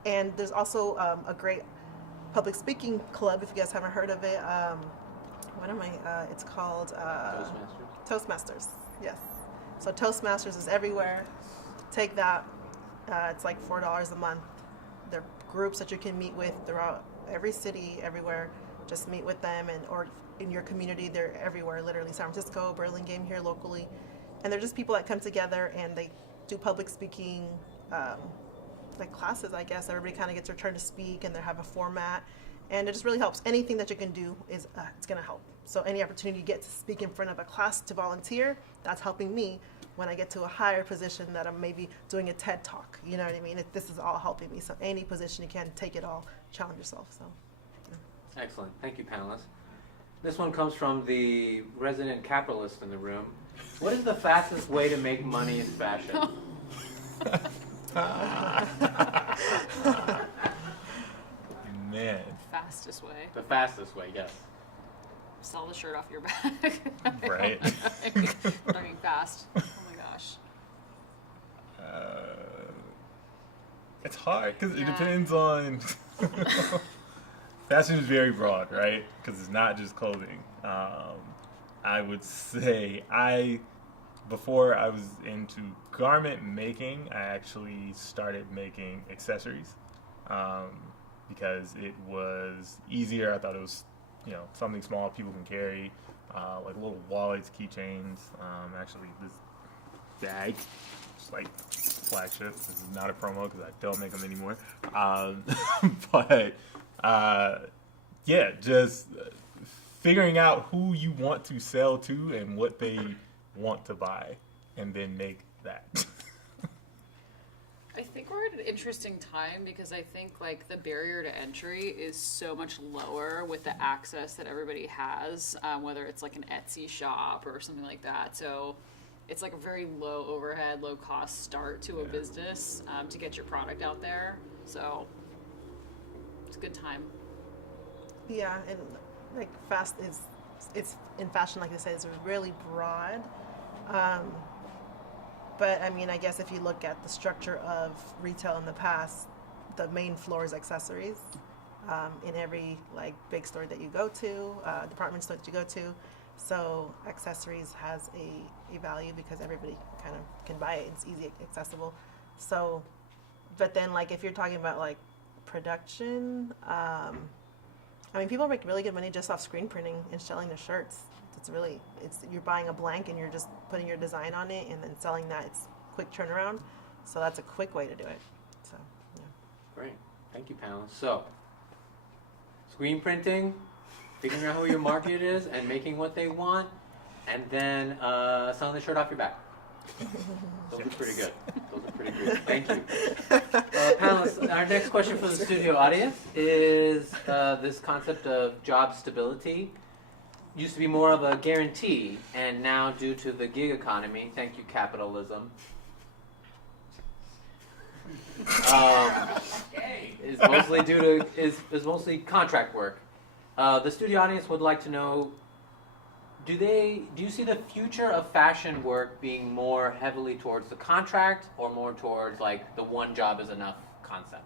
And there's also a great public speaking club, if you guys haven't heard of it. It's called Toastmasters. Yes. So Toastmasters is everywhere. Take that. It's like $4 a month. There are groups that you can meet with throughout every city, everywhere. Just meet with them, or in your community, they're everywhere, literally San Francisco, Burlingame here locally. And they're just people that come together and they do public speaking, like classes, I guess. Everybody kind of gets their turn to speak, and they have a format. And it just really helps. Anything that you can do is it's going to help. So any opportunity you get to speak in front of a class, to volunteer, that's helping me when I get to a higher position, that I'm maybe doing a TED Talk. You know what I mean? This is all helping me. So any position you can, take it all, challenge yourself. So. Yeah. Excellent. Thank you, panelists. This one comes from the resident capitalist in the room. What is the fastest way to make money in fashion? Man. Fastest way. The fastest way, yes. Sell the shirt off your back. Right. Talking fast. Oh my gosh. It's hard because it Yeah. depends on. Fashion is very broad, right? Because it's not just clothing. I would say before I was into garment making, I actually started making accessories because it was easier. I thought it was, something small people can carry, like little wallets, keychains. Actually, this bag, just like flagship. This is not a promo because I don't make them anymore. But yeah, just figuring out who you want to sell to and what they want to buy, and then make that. I think we're at an interesting time because I think like the barrier to entry is so much lower with the access that everybody has, whether it's like an Etsy shop or something like that. So it's like a very low overhead, low cost start to a business to get your product out there. So it's a good time. Yeah, and like it's in fashion, like I said, it's really broad. But I mean, I guess if you look at the structure of retail in the past, the main floor is accessories. In every like big store that you go to, department store that you go to, so accessories has a value because everybody kind of can buy it. It's easy, accessible. So, but then like if you're talking about like production, I mean, people make really good money just off screen printing and selling their shirts. It's you're buying a blank and you're just putting your design on it and then selling that. It's quick turnaround, so that's a quick way to do it. So, yeah. Great. Thank you, panelists. So, screen printing, figuring out who your market is and making what they want, and then selling the shirt off your back. Those are pretty good. Those are pretty good. Thank you. Panelists, our next question for the studio audience is this concept of job stability. Used to be more of a guarantee, and now due to the gig economy, thank you capitalism, is mostly due to is mostly contract work. The studio audience would like to know: do you see the future of fashion work being more heavily towards the contract, or more towards like the one job is enough concept?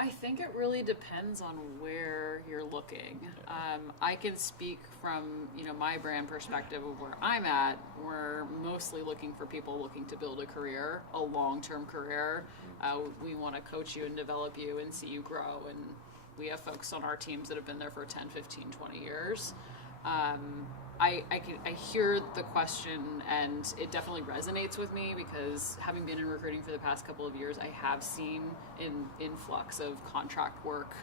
I think it really depends on where you're looking. I can speak from my brand perspective of where I'm at. We're mostly looking for people looking to build a career, a long-term career. We want to coach you and develop you and see you grow. And we have folks on our teams that have been there for 10, 15, 20 years. I hear the question, and it definitely resonates with me because having been in recruiting for the past couple of years, I have seen an influx of contract work.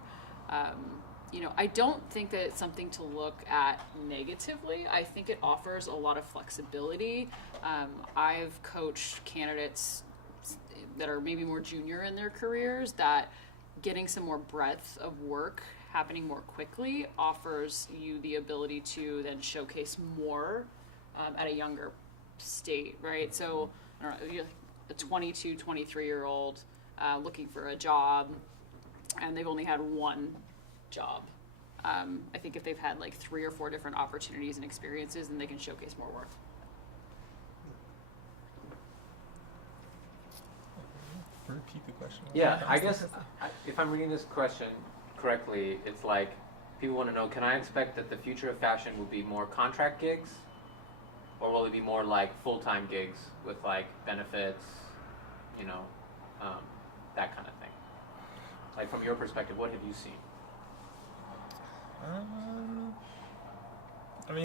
I don't think that it's something to look at negatively. I think it offers a lot of flexibility. I've coached candidates that are maybe more junior in their careers that getting some more breadth of work happening more quickly offers you the ability to then showcase more at a younger state, right? So, I don't know, you're a 22, 23-year-old looking for a job, and they've only had one job. I think if they've had like 3 or 4 different opportunities and experiences, then they can showcase more work. Repeat the question. Yeah, I guess if I'm reading this question correctly, it's like people want to know: can I expect that the future of fashion will be more contract gigs, or will it be more like full-time gigs with like benefits, that kind of thing? Like from your perspective, what have you seen?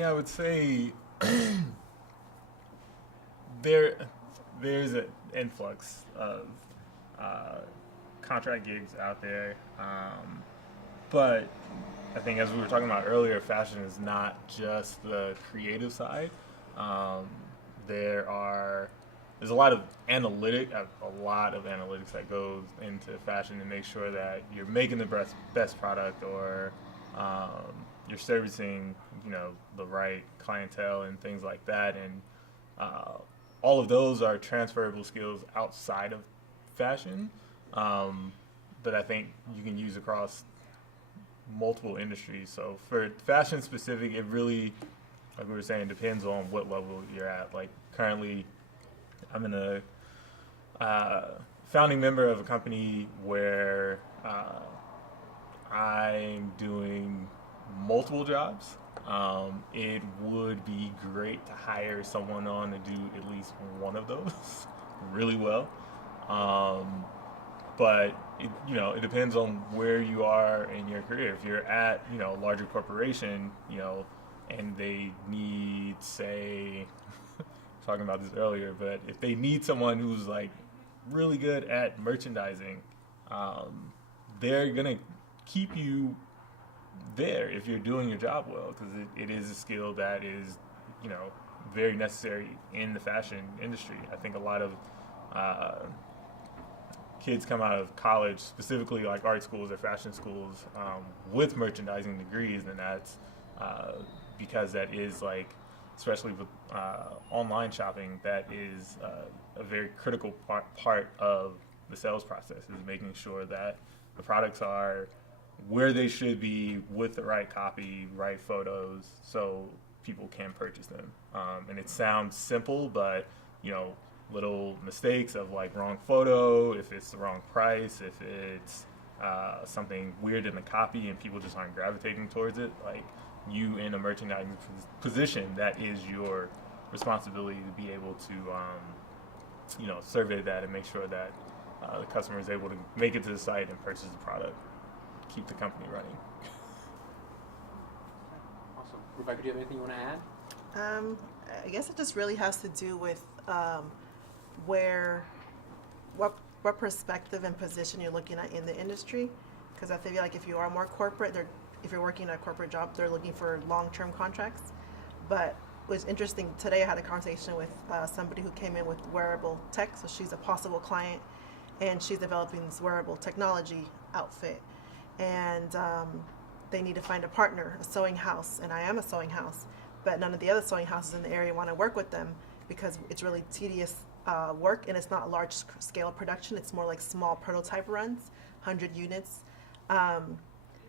I would say there's an influx of contract gigs out there, but I think, as we were talking about earlier, fashion is not just the creative side. There's a lot of analytics that goes into fashion to make sure that you're making the best product, or you're servicing the right clientele and things like that, and all of those are transferable skills outside of fashion, but I think you can use across multiple industries. So for fashion specific, it really, like we were saying, depends on what level you're at. Like currently, I'm in a founding member of a company where I'm doing multiple jobs. It would be great to hire someone on to do at least one of those really well. But it depends on where you are in your career. If you're at, a larger corporation, and they need, say, talking about this earlier, but if they need someone who's like really good at merchandising, they're gonna keep you there if you're doing your job well, because it is a skill that is, very necessary in the fashion industry. I think a lot of kids come out of college, specifically like art schools or fashion schools, with merchandising degrees, and that's because that is like, especially with online shopping, that is a very critical part of the sales process, is making sure that the products are where they should be with the right copy, right photos, so people can purchase them. And it sounds simple, but little mistakes of like wrong photo, if it's the wrong price, if it's something weird in the copy and people just aren't gravitating towards it, like you in a merchandising position, that is your responsibility to be able to survey that and make sure that the customer is able to make it to the site and purchase the product. keep the company running. Awesome. Rebecca, do you have anything you want to add? I guess it just really has to do with where, what perspective and position you're looking at in the industry. Because I feel like if you are more corporate, if you're working a corporate job, they're looking for long-term contracts. But it was interesting, today I had a conversation with somebody who came in with wearable tech, so she's a possible client, and she's developing this wearable technology outfit. And they need to find a partner, a sewing house, and I am a sewing house, but none of the other sewing houses in the area want to work with them because it's really tedious work, and it's not large scale production. It's more like small prototype runs, 100 units.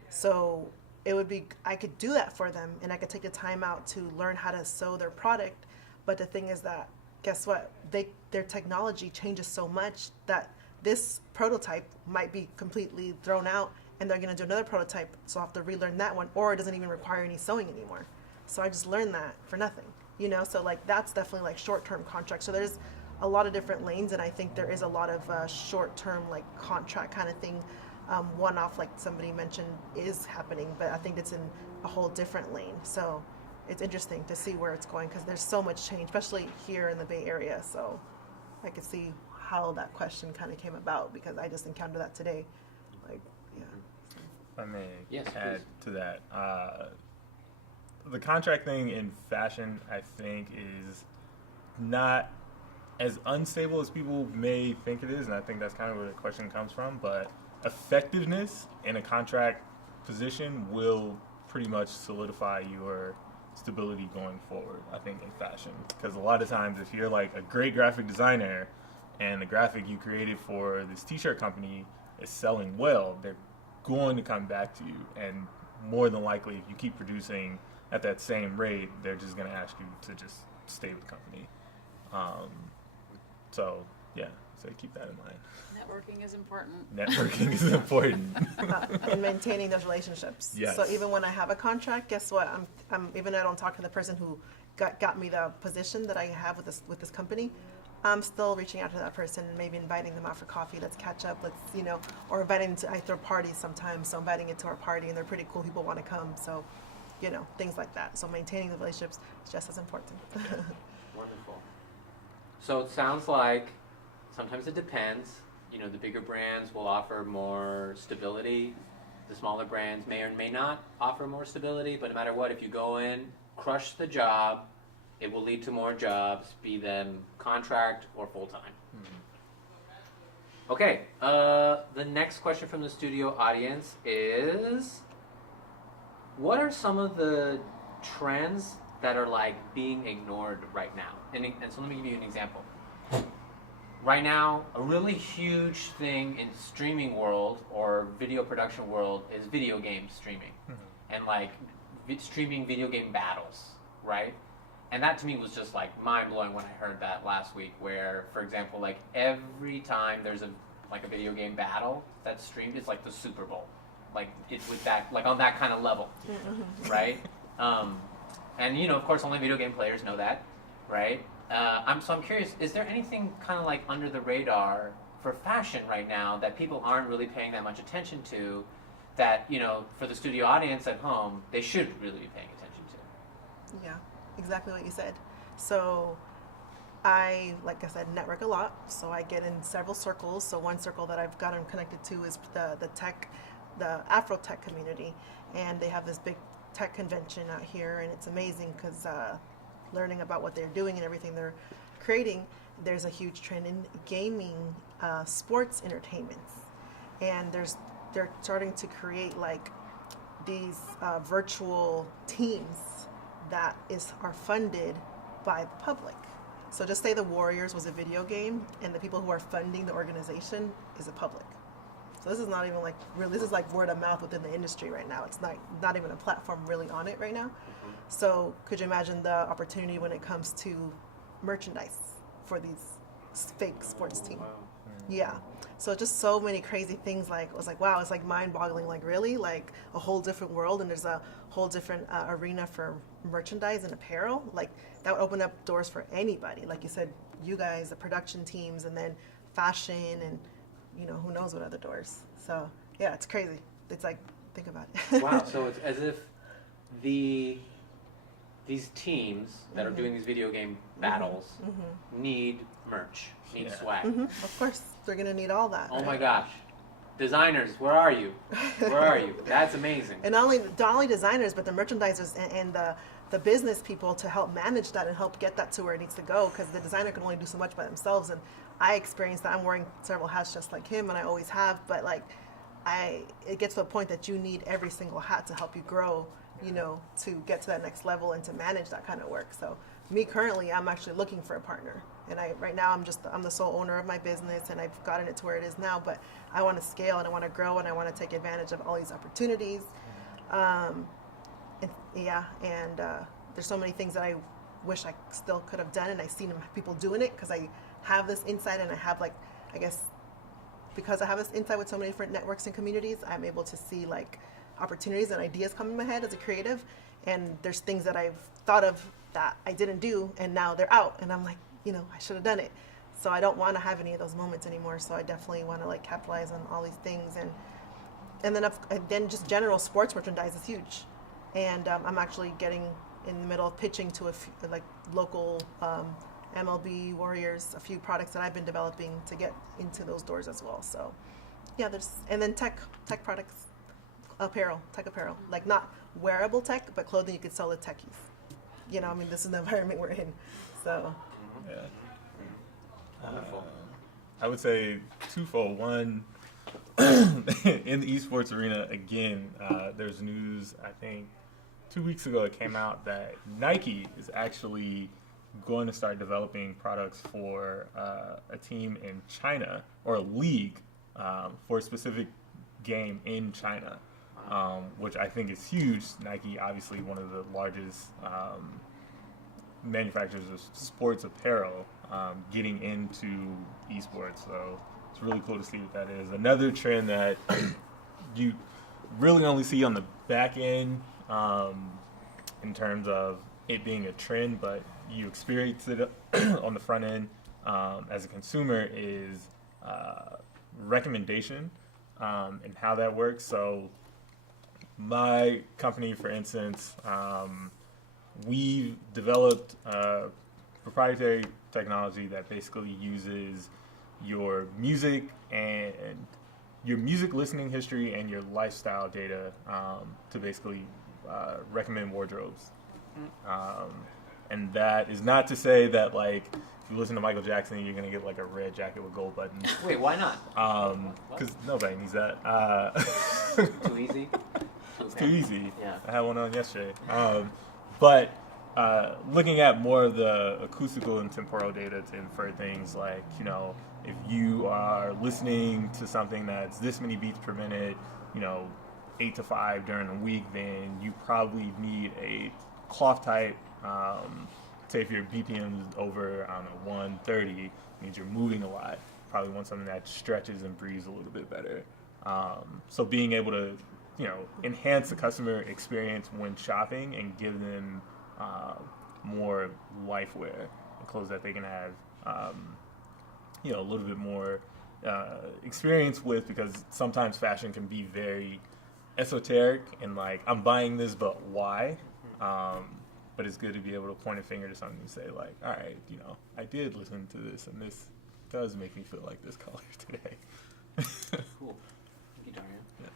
So it would be, I could do that for them, and I could take the time out to learn how to sew their product. But the thing is that, guess what? Their technology changes so much that this prototype might be completely thrown out, and they're going to do another prototype, so I'll have to relearn that one, or it doesn't even require any sewing anymore. So I just learned that for nothing, you know? So like that's definitely like short-term contracts. So there's a lot of different lanes, and I think there is a lot of short-term like contract kind of thing. One-off, like somebody mentioned, is happening, but I think it's in a whole different lane. So it's interesting to see where it's going because there's so much change, especially here in the Bay Area. So I could see how that question kind of came about because I just encountered that today. Like, yeah. If I may Yes, add please. to that, the contract thing in fashion, I think, is not as unstable as people may think it is, and I think that's kind of where the question comes from. But effectiveness in a contract position will pretty much solidify your stability going forward, I think, in fashion. Because a lot of times, if you're like a great graphic designer and the graphic you created for this t-shirt company is selling well, they're going to come back to you. And more than likely, if you keep producing at that same rate, they're just going to ask you to just stay with the company. So, yeah, so keep that in mind. Networking is important. Networking is important. And maintaining those relationships. Yes. So even when I have a contract, guess what? I'm even though I don't talk to the person who got me the position that I have with this company, I'm still reaching out to that person and maybe inviting them out for coffee. Let's catch up. Let's, you know, or inviting to, I throw parties sometimes, so inviting it to our party, and they're pretty cool. People want to come, so, you know, things like that. So maintaining the relationships is just as important. Wonderful. So it sounds like sometimes it depends. You know, the bigger brands will offer more stability. The smaller brands may or may not offer more stability, but no matter what, if you go in, crush the job, it will lead to more jobs, be them contract or full-time. Mm-hmm. Okay, the next question from the studio audience is, what are some of the trends that are like being ignored right now? And so let me give you an example. Right now, a really huge thing in streaming world or video production world is video game streaming. Mm-hmm. And like streaming video game battles, right? And that to me was just like mind-blowing when I heard that last week, where, for example, like every time there's a video game battle that's streamed, it's like the Super Bowl. Like it's with that, like on that kind of level, right? And you know, of course, only video game players know that, right? I'm curious, is there anything kind of like under the radar for fashion right now that people aren't really paying that much attention to, that, you know, for the studio audience at home, they should really be paying attention to? Yeah, exactly what you said. So I, like I said, network a lot. So I get in several circles. So one circle that I've gotten connected to is the Afro tech community. And they have this big tech convention out here. And it's amazing because learning about what they're doing and everything they're creating, there's a huge trend in gaming, sports entertainments. And they're starting to create like these virtual teams that are funded by the public. So just say the Warriors was a video game, and the people who are funding the organization is the public. So this is not even like really, this is like word of mouth within the industry right now. It's not even a platform really on it right now. Mm-hmm. So could you imagine the opportunity when it comes to merchandise for these fake sports teams? Wow. Yeah. So just so many crazy things. Like it was like, wow, it's like mind-boggling. Like really, like a whole different world, and there's a whole different arena for merchandise and apparel. Like that would open up doors for anybody. Like you said, you guys, the production teams, and then fashion, and you know who knows what other doors. So yeah, it's crazy. it's like, think about it. Wow, so it's as if these teams that are doing these video game battles need merch, need swag. Of course, they're gonna need all that. Oh my gosh. Designers, where are you? Where are you? That's amazing. And not only designers, but the merchandisers and the business people to help manage that and help get that to where it needs to go, because the designer can only do so much by themselves. And I experienced that. I'm wearing several hats just like him, and I always have, but like it gets to a point that you need every single hat to help you grow, you know, to get to that next level and to manage that kind of work. So me currently, I'm actually looking for a partner. And right now I'm the sole owner of my business, and I've gotten it to where it is now, but I want to scale and I want to grow and I want to take advantage of all these opportunities. There's so many things that I wish I still could have done, and I've seen people doing it because I have this insight, and I have, like, I guess because I have this insight with so many different networks and communities, I'm able to see like opportunities and ideas come in my head as a creative, and there's things that I've thought of that I didn't do, and now they're out, and I'm like, you know, I should have done it. So I don't want to have any of those moments anymore. So I definitely want to like capitalize on all these things, and then just general sports merchandise is huge, and I'm actually getting in the middle of pitching to a few, like local MLB Warriors, a few products that I've been developing to get into those doors as well. So yeah, and then tech products, tech apparel, like not wearable tech, but clothing you could sell to techies. You know, I mean, this is the environment we're in. So Yeah. Wonderful. I would say twofold. One, in the esports arena, again, there's news, I think 2 weeks ago it came out that Nike is actually going to start developing products for a team in China, or a league for a specific game in China, which I think is huge. Nike, obviously one of the largest manufacturers of sports apparel, getting into esports. So it's really cool to see what that is. Another trend that you really only see on the back end, in terms of it being a trend, but you experience it on the front end as a consumer, is recommendation, and how that works. So my company, for instance, we've developed proprietary technology that basically uses your music and your music listening history and your lifestyle data to basically recommend wardrobes. And that is not to say that, like, if you listen to Michael Jackson, you're going to get like a red jacket with gold buttons. Wait, why not? Because nobody needs that. Too easy? It's too easy. Yeah. I had one on yesterday. But looking at more of the acoustical and temporal data to infer things like, you know, if you are listening to something that's this many beats per minute, you know, 8 to 5 during the week, then you probably need a cloth type. Say if your BPM is over, I don't know, 130, means you're moving a lot. Probably want something that stretches and breathes a little bit better. So being able to, you know, enhance the customer experience when shopping and give them more life wear and clothes that they can have, you know, a little bit more experience with, because sometimes fashion can be very esoteric and like, I'm buying this, but why? But it's good to be able to point a finger to something and say, like, all right, you know, I did listen to this, and this does make me feel like this color today. Cool. Thank you, Daria. Yeah.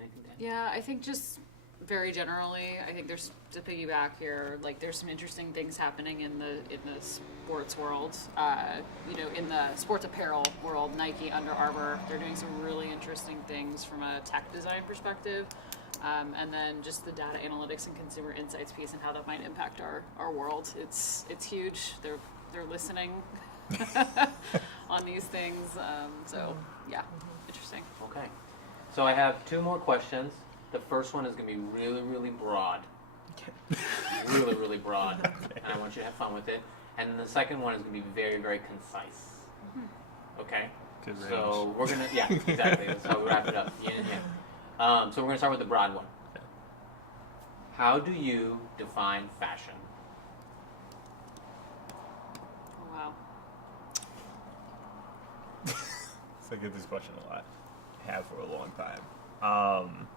Anything to add? Yeah, I think just very generally, I think there's, to piggyback here, like there's some interesting things happening in the sports world. You know, in the sports apparel world, Nike, Under Armour, they're doing some really interesting things from a tech design perspective. And then just the data analytics and consumer insights piece and how that might impact our world. It's huge. They're listening on these things. So yeah, interesting. Okay. So I have 2 more questions. The first one is going to be really, really broad. Really, really broad. And I want you to have fun with it. And then the second one is going to be very, very concise. Okay? Good range. So we're going to, yeah, exactly. That's how we wrap it up. Yin and yang. So we're going to start with the broad one. Yeah. How do you define fashion? Oh, wow. So I get this question a lot. I have for a long time. Um,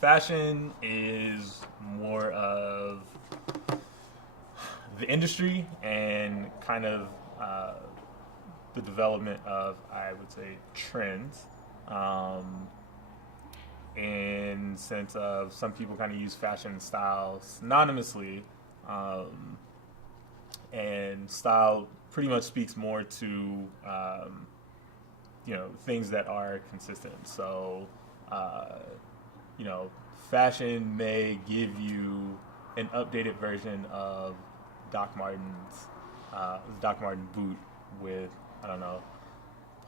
Fashion is more of the industry and kind of the development of, I would say, trends. In sense of some people kind of use fashion and style synonymously, and style pretty much speaks more to things that are consistent. So fashion may give you an updated version of Doc Martens, Doc Marten boot with, I don't know,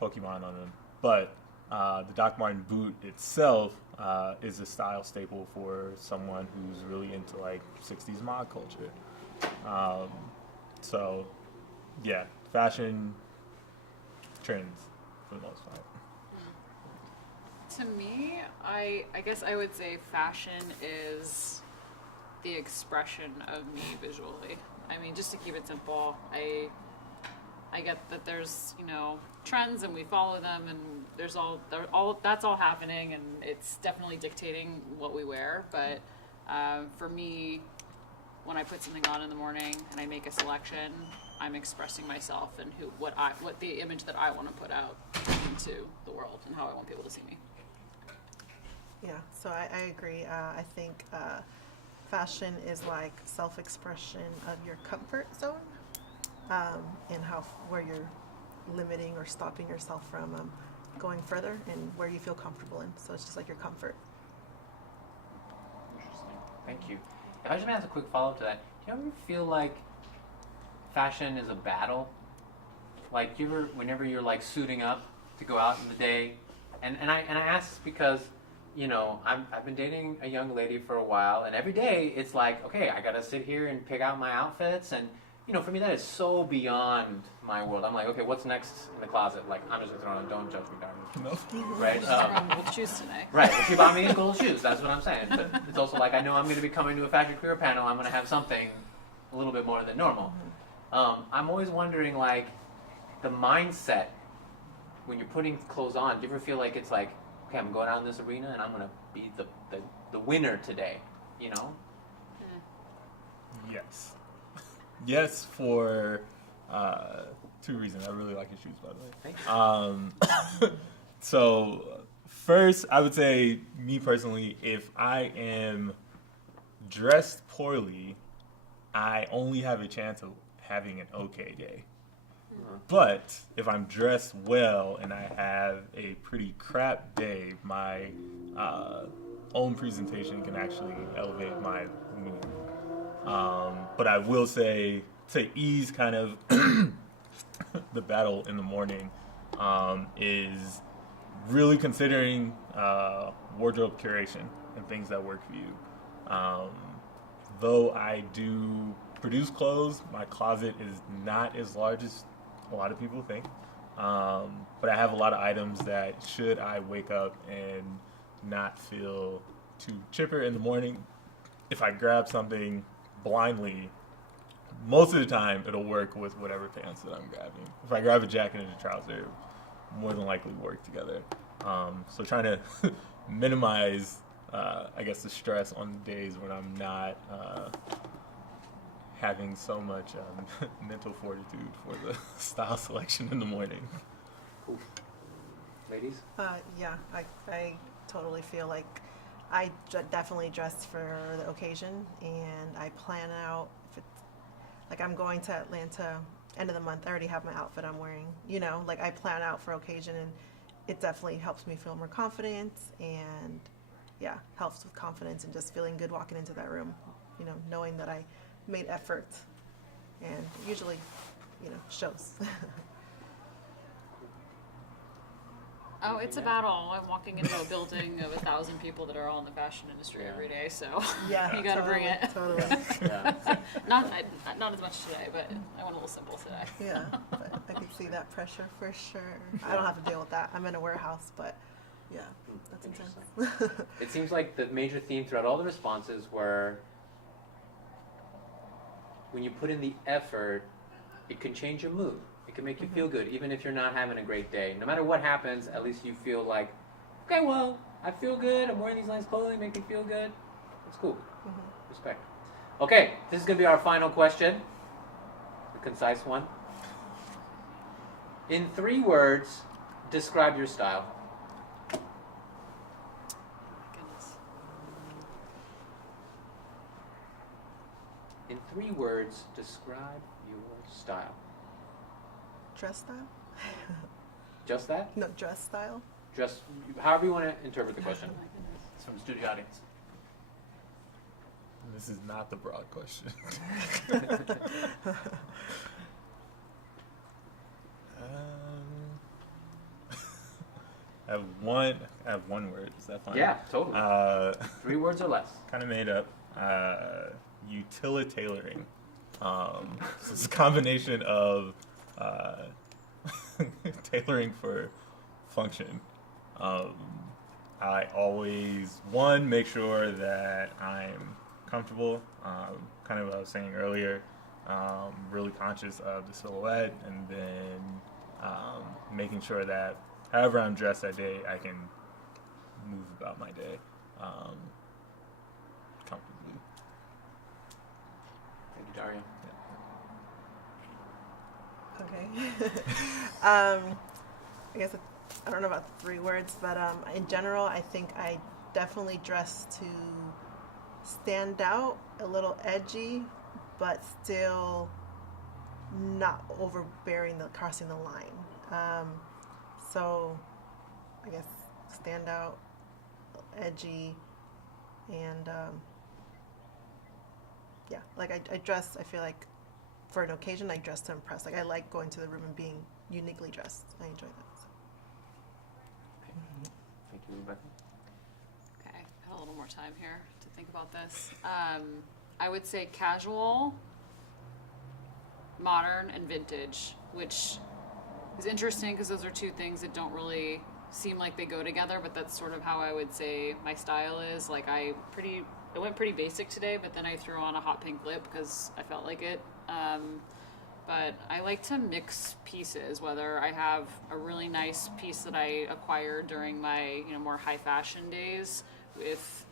Pokemon on them. But the Doc Marten boot itself is a style staple for someone who's really into like 60s mod culture. So, yeah, fashion trends for the most part. To me, I guess I would say fashion is the expression of me visually. I mean, just to keep it simple, I get that there's, trends and we follow them and there's that's all happening and it's definitely dictating what we wear. But for me, when I put something on in the morning and I make a selection, I'm expressing myself and what the image that I want to put out into the world and how I want people to see me. Yeah, so I agree. I think fashion is like self-expression of your comfort zone, and where you're limiting or stopping yourself from going further, and where you feel comfortable in. So it's just like your comfort. Interesting. Thank you. If I just ask a quick follow-up to that, do you ever feel like fashion is a battle? Like, whenever you're like suiting up to go out in the day, and I ask this because, I've been dating a young lady for a while, and every day it's like, okay, I gotta sit here and pick out my outfits, and for me that is so beyond my world. I'm like, okay, what's next in the closet? Like, I'm just gonna throw it on. Don't judge me, darling. No. Right? With shoes today. Right. Well, she bought me gold shoes. That's what I'm saying. But it's also like I know I'm going to be coming to a fashion career panel. I'm going to have something a little bit more than normal. I'm always wondering, like, the mindset when you're putting clothes on. Do you ever feel like it's like, okay, I'm going out in this arena and I'm going to be the winner today? Yes. Yes, for two reasons. I really like your shoes, by the way. So, first, I would say, me personally, if I am dressed poorly, I only have a chance of having an okay day. But if I'm dressed well and I have a pretty crap day, my own presentation can actually elevate my mood. But I will say, to ease kind of the battle in the morning, is really considering wardrobe curation and things that work for you. Though I do produce clothes, my closet is not as large as a lot of people think. But I have a lot of items that, should I wake up and not feel too chipper in the morning, if I grab something blindly, most of the time it'll work with whatever pants that I'm grabbing. If I grab a jacket and a trouser, more than likely work together. So trying to minimize, I guess, the stress on the days when I'm not having so much mental fortitude for the style selection in the morning. Cool. Ladies? Yeah, I totally feel like I definitely dress for the occasion, and I plan out if it's like I'm going to Atlanta end of the month. I already have my outfit I'm wearing. Like I plan out for occasion, and it definitely helps me feel more confident, and yeah, helps with confidence and just feeling good walking into that room. Knowing that I made effort, and usually, shows. Oh, it's a battle. I'm walking into a building of 1,000 people that are all in the fashion industry every day, so Yeah, you got to bring it. Totally. Yeah. Not as much today, but I went a little simple today. Yeah, but I can see that pressure for sure. I don't have to deal with that. I'm in a warehouse, but yeah, that's intense. It seems like the major theme throughout all the responses were, when you put in the effort, it can change your mood. It can make you feel good, even if you're not having a great day. No matter what happens, at least you feel like, okay, well, I feel good. I'm wearing these nice clothing, make me feel good. It's cool. Mm-hmm. Respect. Okay, this is gonna be our final question. A concise one. In 3 words, describe your style. Goodness. In 3 words, describe your style. Dress style? Just that? No, dress style. Just however you want to interpret the question. It's from the studio audience. This is not the broad question. I have one word. Is that fine? Yeah, totally. 3 words or less. Kind of made up. Utilitarian. So it's a combination of tailoring for function. I always, make sure that I'm comfortable. Kind of what I was saying earlier. Really conscious of the silhouette, and then making sure that however I'm dressed that day, I can move about my day comfortably. Thank you, Daria. Okay. I guess I don't know about 3 words, but in general, I think I definitely dress to stand out, a little edgy, but still not overbearing, crossing the line. So I guess stand out, edgy, and yeah, like I dress, I feel like for an occasion I dress to impress. Like I like going to the room and being uniquely dressed. I enjoy that. So. Thank you, Rebecca. Okay, I have a little more time here to think about this. I would say casual, modern, and vintage, which is interesting because those are 2 things that don't really seem like they go together, but that's sort of how I would say my style is. Like I went pretty basic today, but then I threw on a hot pink lip because I felt like it. But I like to mix pieces, whether I have a really nice piece that I acquired during my more high fashion days with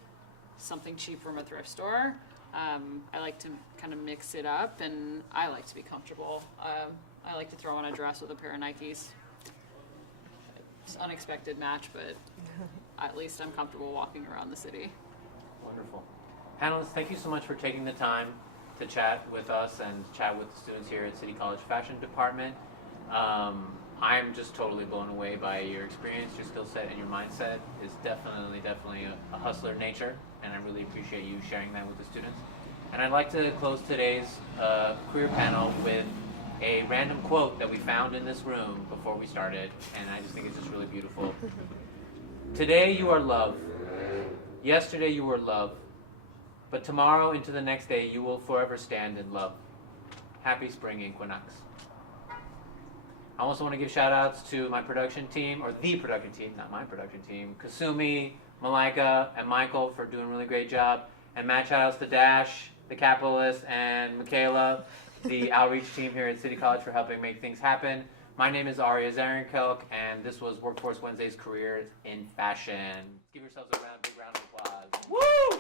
something cheap from a thrift store. I like to kind of mix it up, and I like to be comfortable. I like to throw on a dress with a pair of Nikes. It's an unexpected match, but at least I'm comfortable walking around the city. Wonderful. Panelists, thank you so much for taking the time to chat with us and chat with the students here at City College Fashion Department. I'm just totally blown away by your experience, your skill set, and your mindset is definitely a hustler nature, and I really appreciate you sharing that with the students. And I'd like to close today's career panel with a random quote that we found in this room before we started, and I just think it's just really beautiful. Today you are love. Yesterday you were love. But tomorrow into the next day you will forever stand in love. Happy spring equinox. I also want to give shout outs to my production team, or the production team, not my production team, Kasumi, Malika, and Michael for doing a really great job. And mad shout outs to Dash, the capitalist, and Michaela, the outreach team here at City College for helping make things happen. My name is Arya Zarenkelk, and this was Workforce Wednesday's Careers in Fashion. Give yourselves a big round of applause. Woo!